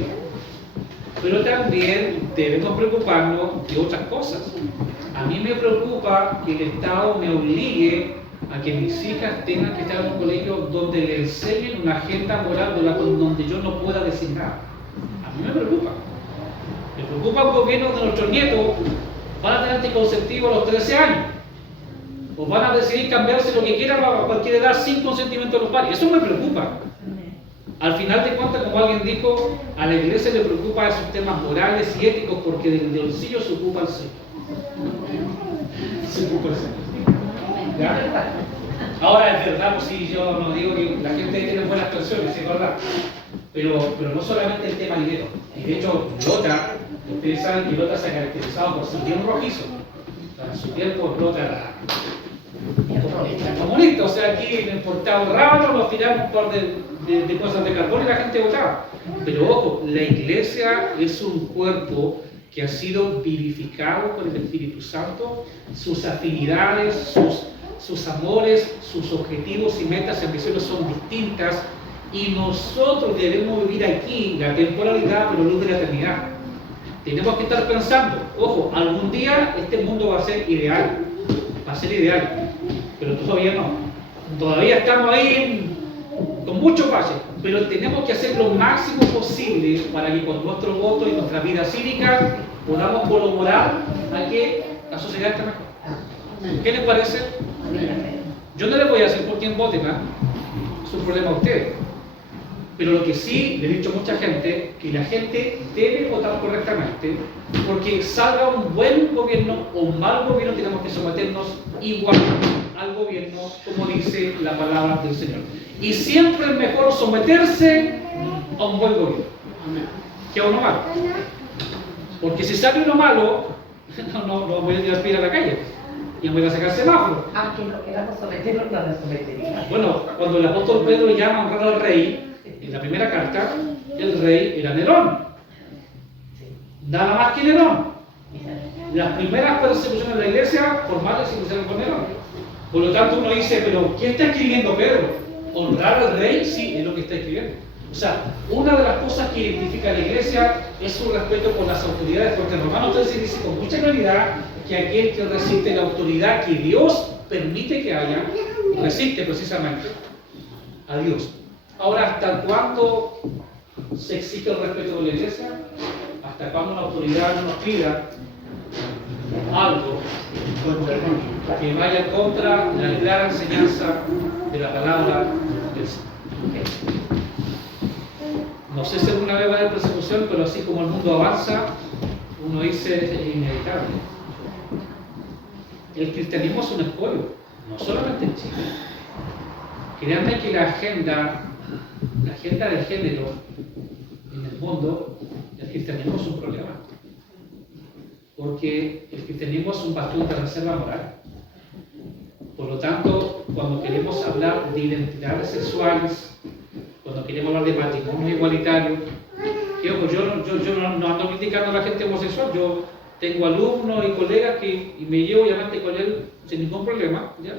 pero también debemos preocuparnos de otras cosas. A mí me preocupa que el Estado me obligue a que mis hijas tengan que estar en un colegio donde le enseñen una agenda moral donde yo no pueda decir nada. A mí me preocupa. Me preocupa un gobierno de nuestros nietos van a tener anticonceptivo a los 13 años. O van a decidir cambiarse lo que quieran a cualquier edad sin consentimiento de los padres. Eso me preocupa. Al final de cuentas, como alguien dijo, a la iglesia le preocupa esos temas morales y éticos porque del bolsillo se ocupa el Señor. Se ocupa el Señor. ¿Ya? Ahora es verdad, pues sí, yo no digo que la gente tiene buenas canciones, es verdad. Pero no solamente el tema dinero. Y de hecho, Lota, ustedes saben que Lota se ha caracterizado por ser bien rojizo. su tiempo explota la comunista, o sea, aquí en el portado raro nos tiramos un par de cosas de carbón y la gente votaba. Pero ojo, la iglesia es un cuerpo que ha sido vivificado por el Espíritu Santo, sus afinidades, sus amores, sus objetivos y metas y ambiciones son distintas, y nosotros debemos vivir aquí la temporalidad, pero luz de la eternidad. Tenemos que estar pensando, ojo, algún día este mundo va a ser ideal, pero todavía no. Todavía estamos ahí con mucho valle, pero tenemos que hacer lo máximo posible para que con nuestro voto y nuestra vida cívica podamos colaborar a que la sociedad esté mejor. ¿Qué les parece? Yo no les voy a decir por quién voten, es un problema a ustedes. Pero lo que sí le he dicho a mucha gente, que la gente debe votar correctamente, porque salga un buen gobierno o un mal gobierno, tenemos que someternos igual al gobierno, como dice la palabra del Señor. Y siempre es mejor someterse a un buen gobierno que a uno malo. Porque si sale uno malo, no voy a tirar piedra a la calle y me voy a sacar semáforo. Aunque no queramos someternos, no nos someteríamos. Bueno, cuando el apóstol Pedro llama a honrar al rey, en la primera carta, el rey era Nerón. Nada más que Nerón. Las primeras persecuciones de la iglesia formales se iniciaron con Nerón. Por lo tanto, uno dice, pero ¿qué está escribiendo Pedro? ¿Honrar al rey? Sí, es lo que está escribiendo. O sea, una de las cosas que identifica a la iglesia es su respeto por las autoridades, porque en Romanos 13 dice con mucha claridad que aquel que resiste la autoridad que Dios permite que haya, resiste precisamente a Dios. Ahora, ¿hasta cuándo se exige el respeto de la iglesia? ¿Hasta cuándo una autoridad no nos pida algo que vaya contra la clara enseñanza de la palabra del Señor? No sé si alguna vez va a haber persecución, pero así como el mundo avanza, uno dice es inevitable. El cristianismo es un escollo, no solamente en Chile. Créanme que la agenda del género en el mundo, el cristianismo es un problema. Porque el cristianismo es un bastión de reserva moral. Por lo tanto, cuando queremos hablar de identidades sexuales, cuando queremos hablar de matrimonio igualitario, que ojo, yo no ando criticando a la gente homosexual, yo tengo alumnos y colegas y me llevo obviamente con él sin ningún problema, ¿ya?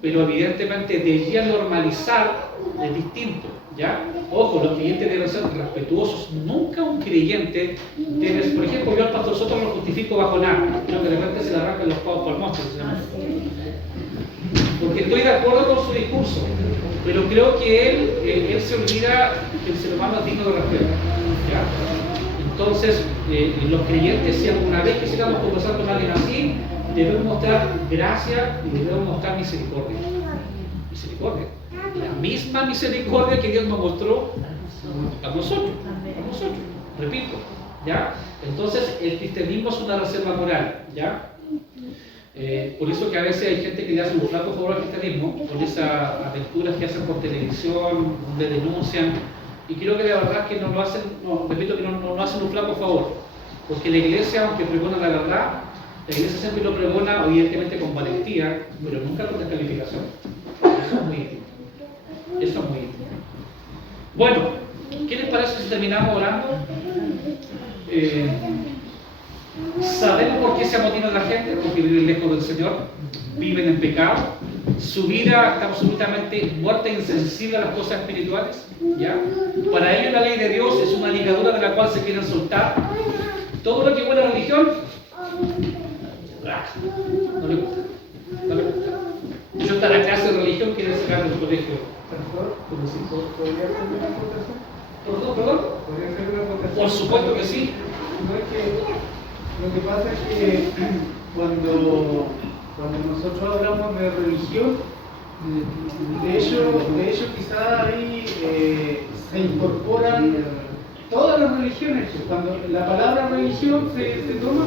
Pero evidentemente debería normalizar es distinto, ¿ya? Ojo, los creyentes deben ser respetuosos. Nunca un creyente debe, por ejemplo, yo al pastor Soto no lo justifico bajo nada, sino que de repente se le arrancan los pavos por el monte, porque estoy de acuerdo con su discurso, pero creo que él se olvida que el ser humano es digno de respeto, ¿ya? Entonces, los creyentes, si alguna vez quisiéramos conversar con alguien así, debemos mostrar gracia y debemos mostrar misericordia. Misericordia. La misma misericordia que Dios nos mostró a nosotros. Repito, ¿ya? Entonces, el cristianismo es una reserva moral, ¿ya? Por eso que a veces hay gente que le hace un flaco favor al cristianismo, por esas aventuras que hacen por televisión, donde denuncian, y creo que la verdad es que no lo hacen, repito que no hacen un flaco favor, porque la iglesia, aunque pregona la verdad, la iglesia siempre lo pregona evidentemente con valentía, pero nunca con descalificación. Eso es muy íntimo. Eso es muy íntimo. Bueno, ¿qué les parece si terminamos orando? Sabemos por qué se amotina la gente, porque viven lejos del Señor, viven en pecado, su vida está absolutamente muerta e insensible a las cosas espirituales, ¿ya? Para ellos la ley de Dios es una ligadura de la cual se quieren soltar. Todo lo que huele a religión, no le gusta. Yo hasta la clase de religión quiero sacar del colegio. ¿Perdón? Por supuesto que sí. No, es que lo que pasa es que cuando nosotros hablamos de religión, de hecho quizás ahí se incorporan todas las religiones. Cuando la palabra religión se toma,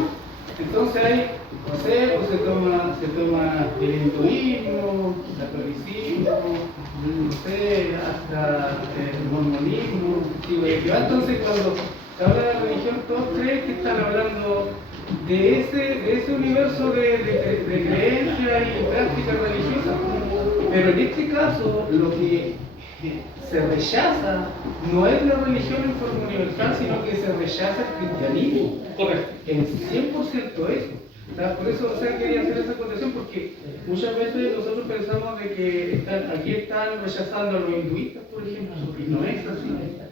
entonces hay, no sé, pues se toma el hinduismo, el catolicismo, no sé, hasta el mormonismo, entonces cuando se habla de religión, todos creen que están hablando de ese universo de creencia y práctica religiosa. Pero en este caso, lo que se rechaza no es la religión en forma universal, sino que se rechaza el cristianismo. Correcto. En 100% eso. O sea, por eso quería hacer esa acotación, porque muchas veces nosotros pensamos de que aquí están rechazando a los hinduistas, por ejemplo, y no es así,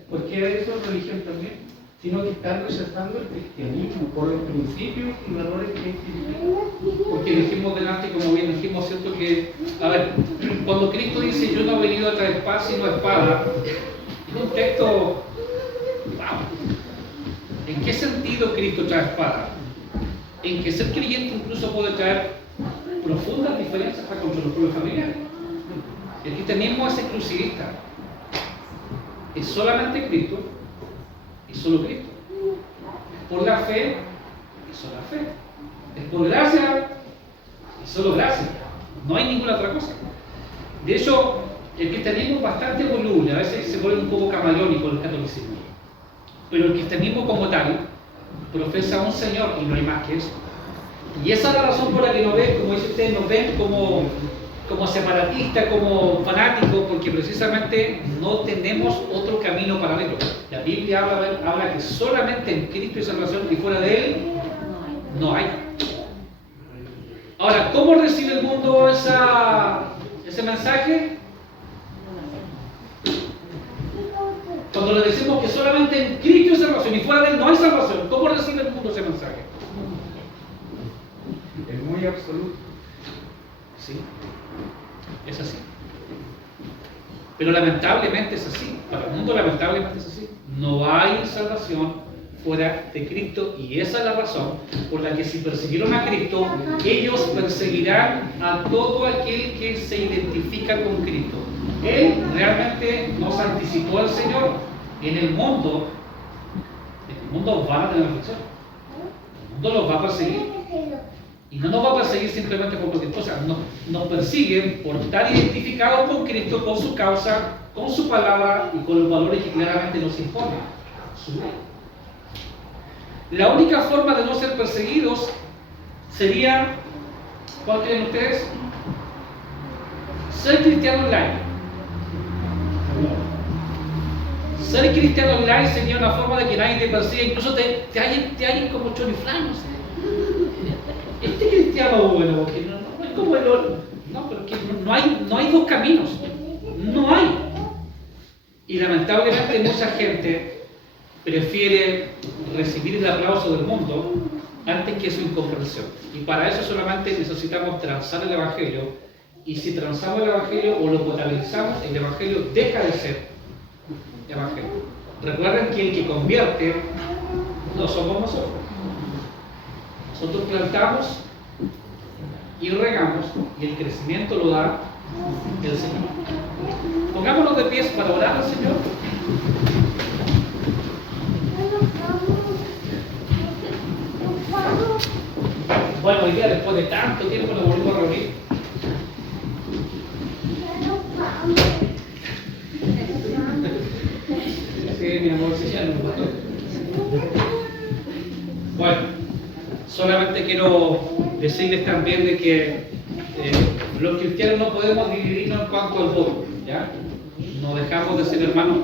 porque eso es religión también, sino que están rechazando el cristianismo por los principios y valores que existen. Porque dijimos delante, como bien dijimos, ¿cierto? Que, a ver, cuando Cristo dice, yo no he venido a traer paz sino espada, es un texto, wow. ¿En qué sentido Cristo trae espada? En que ser creyente incluso puede traer profundas diferencias hasta contra los propios familiares. El cristianismo es exclusivista. Es solamente Cristo y solo Cristo. Por la fe y solo la fe. Es por gracia y solo gracia. No hay ninguna otra cosa. De hecho, el cristianismo es bastante voluble, a veces se vuelve un poco camaleónico el catolicismo. Pero el cristianismo como tal profesa a un Señor y no hay más que eso. Y esa es la razón por la que nos ven, como dice usted, nos ven como separatistas, como fanáticos, porque precisamente no tenemos otro camino paralelo. La Biblia habla que solamente en Cristo hay salvación y fuera de Él no hay. Ahora, ¿cómo recibe el mundo ese mensaje? Cuando le decimos que solamente en Cristo hay salvación y fuera de Él no hay salvación, ¿cómo recibe el mundo ese mensaje? Es muy absoluto. Sí, es así. Pero lamentablemente es así. Para el mundo lamentablemente es así. No hay salvación fuera de Cristo y esa es la razón por la que si persiguieron a Cristo, ellos perseguirán a todo aquel que se identifica con Cristo. Él realmente nos anticipó al Señor. En el mundo van a tener aflicción. El mundo los va a perseguir. Y no nos va a perseguir simplemente por cualquier cosa. Nos persiguen por estar identificados con Cristo, con su causa, con su palabra y con los valores que claramente nos impone. Su ley. La única forma de no ser perseguidos sería, ¿cuál creen ustedes? Ser cristiano online. Ser cristiano online sería una forma de que nadie te persiga, incluso te hallen como choriflán, no sé. Este cristiano bueno, que no es como el otro. No, pero que no hay dos caminos. No hay. Y lamentablemente mucha gente prefiere recibir el aplauso del mundo antes que su incomprensión. Y para eso solamente necesitamos transar el Evangelio. Y si transamos el Evangelio o lo potabilizamos, el Evangelio deja de ser Evangelio. Recuerden que el que convierte no somos nosotros. Nosotros plantamos y regamos y el crecimiento lo da el Señor. Pongámonos de pies para orar al Señor. Bueno, hoy día después de tanto tiempo nos volvimos a reunir. Sí, mi amor, sí, ya no. Bueno, solamente quiero decirles también de que los cristianos no podemos dividirnos en cuanto al voto, ¿ya? No dejamos de ser hermanos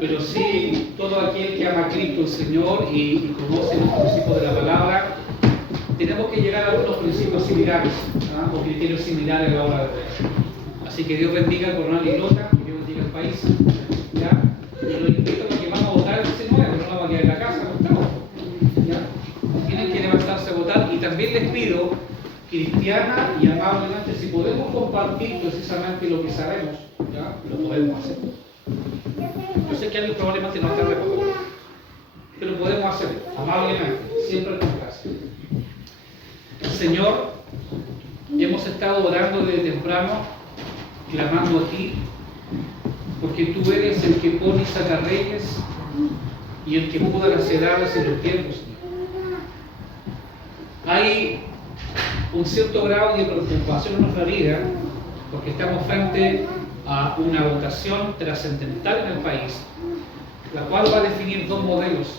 pero sí todo aquel que ama a Cristo el Señor y conoce los principios de la palabra, tenemos que llegar a algunos principios similares, ¿ah? O criterios similares a la hora de ver. Así que Dios bendiga al coronel Iglota, que Dios bendiga al país, ¿ya? Y los invito a que vamos a votar el 19, no vamos a quedar en la casa, no estamos, ¿ya? Tienen que levantarse a votar y también les pido, cristiana y amablemente, si podemos compartir precisamente lo que sabemos, ¿ya? Lo podemos hacer. Yo sé que alguien probablemente no está de acuerdo, pero podemos hacerlo amablemente, siempre con gracia. Señor, hemos estado orando desde temprano, clamando a ti, porque tú eres el que pone y saca reyes y el que muda las edades en los tiempos. Hay un cierto grado de preocupación en nuestra vida porque estamos frente a una votación trascendental en el país, la cual va a definir dos modelos.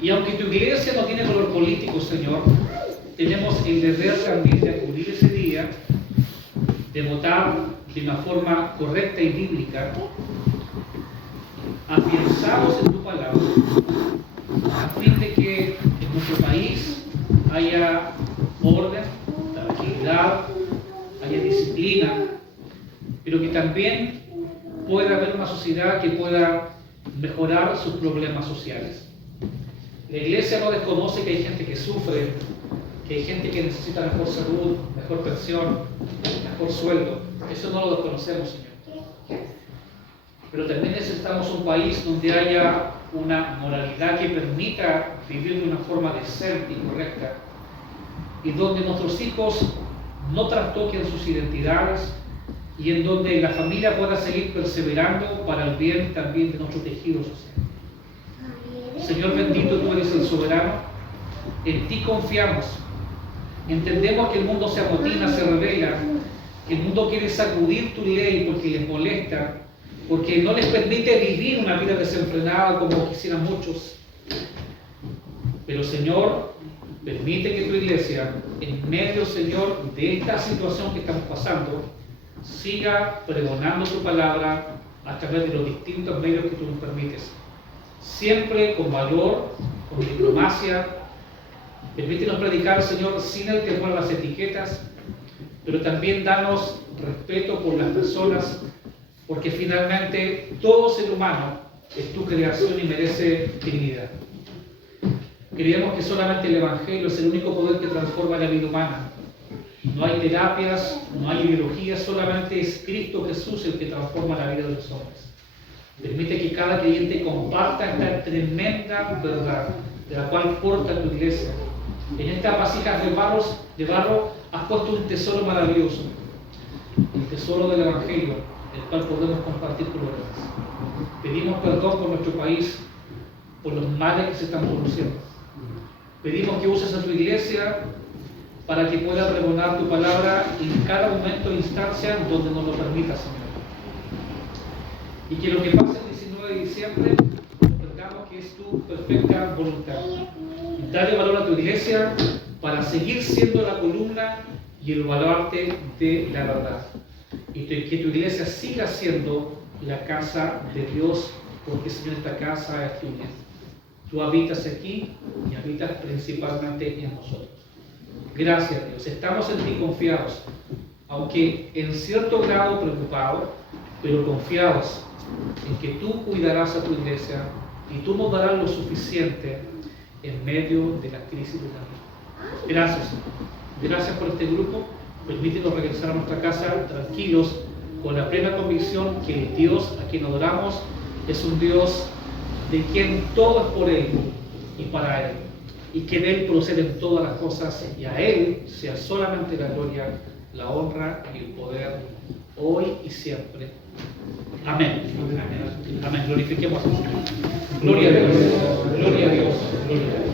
Y aunque tu iglesia no tiene color político, Señor, tenemos el deber también de acudir ese día, de votar de una forma correcta y bíblica, afianzados en tu palabra, a fin de que en nuestro país haya orden, tranquilidad, haya disciplina, pero que también pueda haber una sociedad que pueda mejorar sus problemas sociales. La iglesia no desconoce que hay gente que sufre, que hay gente que necesita mejor salud, mejor pensión, mejor sueldo. Eso no lo desconocemos, Señor. Pero también necesitamos un país donde haya una moralidad que permita vivir de una forma decente y correcta, y donde nuestros hijos no trastoquen sus identidades, y en donde la familia pueda seguir perseverando para el bien también de nuestro tejido social. Señor bendito, tú eres el soberano, en ti confiamos. Entendemos que el mundo se amotina, se revela, que el mundo quiere sacudir tu ley porque les molesta, porque no les permite vivir una vida desenfrenada como quisieran muchos. Pero Señor, permite que tu iglesia, en medio, Señor, de esta situación que estamos pasando, siga pregonando tu palabra a través de los distintos medios que tú nos permites. Siempre con valor, con diplomacia. Permítenos predicar, Señor, sin el temor a las etiquetas, pero también danos respeto por las personas, porque finalmente todo ser humano es tu creación y merece dignidad. Creemos que solamente el Evangelio es el único poder que transforma la vida humana. No hay terapias, no hay ideologías, solamente es Cristo Jesús el que transforma la vida de los hombres. Permite que cada creyente comparta esta tremenda verdad, de la cual porta tu iglesia. En estas vasijas de barro has puesto un tesoro maravilloso, el tesoro del Evangelio, el cual podemos compartir con los demás. Pedimos perdón por nuestro país, por los males que se están produciendo. Pedimos que uses a tu iglesia para que pueda pregonar tu palabra en cada momento e instancia donde nos lo permita, Señor. Y que lo que pase el 19 de diciembre, comprendamos que es tu perfecta voluntad. Dale valor a tu iglesia para seguir siendo la columna y el baluarte de la verdad. Y que tu iglesia siga siendo la casa de Dios, porque, Señor, esta casa es tuya. Tú habitas aquí y habitas principalmente en nosotros. Gracias, Dios. Estamos en ti confiados, aunque en cierto grado preocupados, pero confiados en que tú cuidarás a tu iglesia y tú nos darás lo suficiente en medio de la crisis de la vida. Gracias, Señor. Gracias por este grupo. Permítenos regresar a nuestra casa tranquilos, con la plena convicción que el Dios a quien adoramos es un Dios de quien todo es por Él y para Él, y que de Él proceden todas las cosas, y a Él sea solamente la gloria, la honra y el poder, hoy y siempre. Amén. Amén. Glorifiquemos a Dios. Gloria a Dios. Gloria a Dios. Gloria a Dios.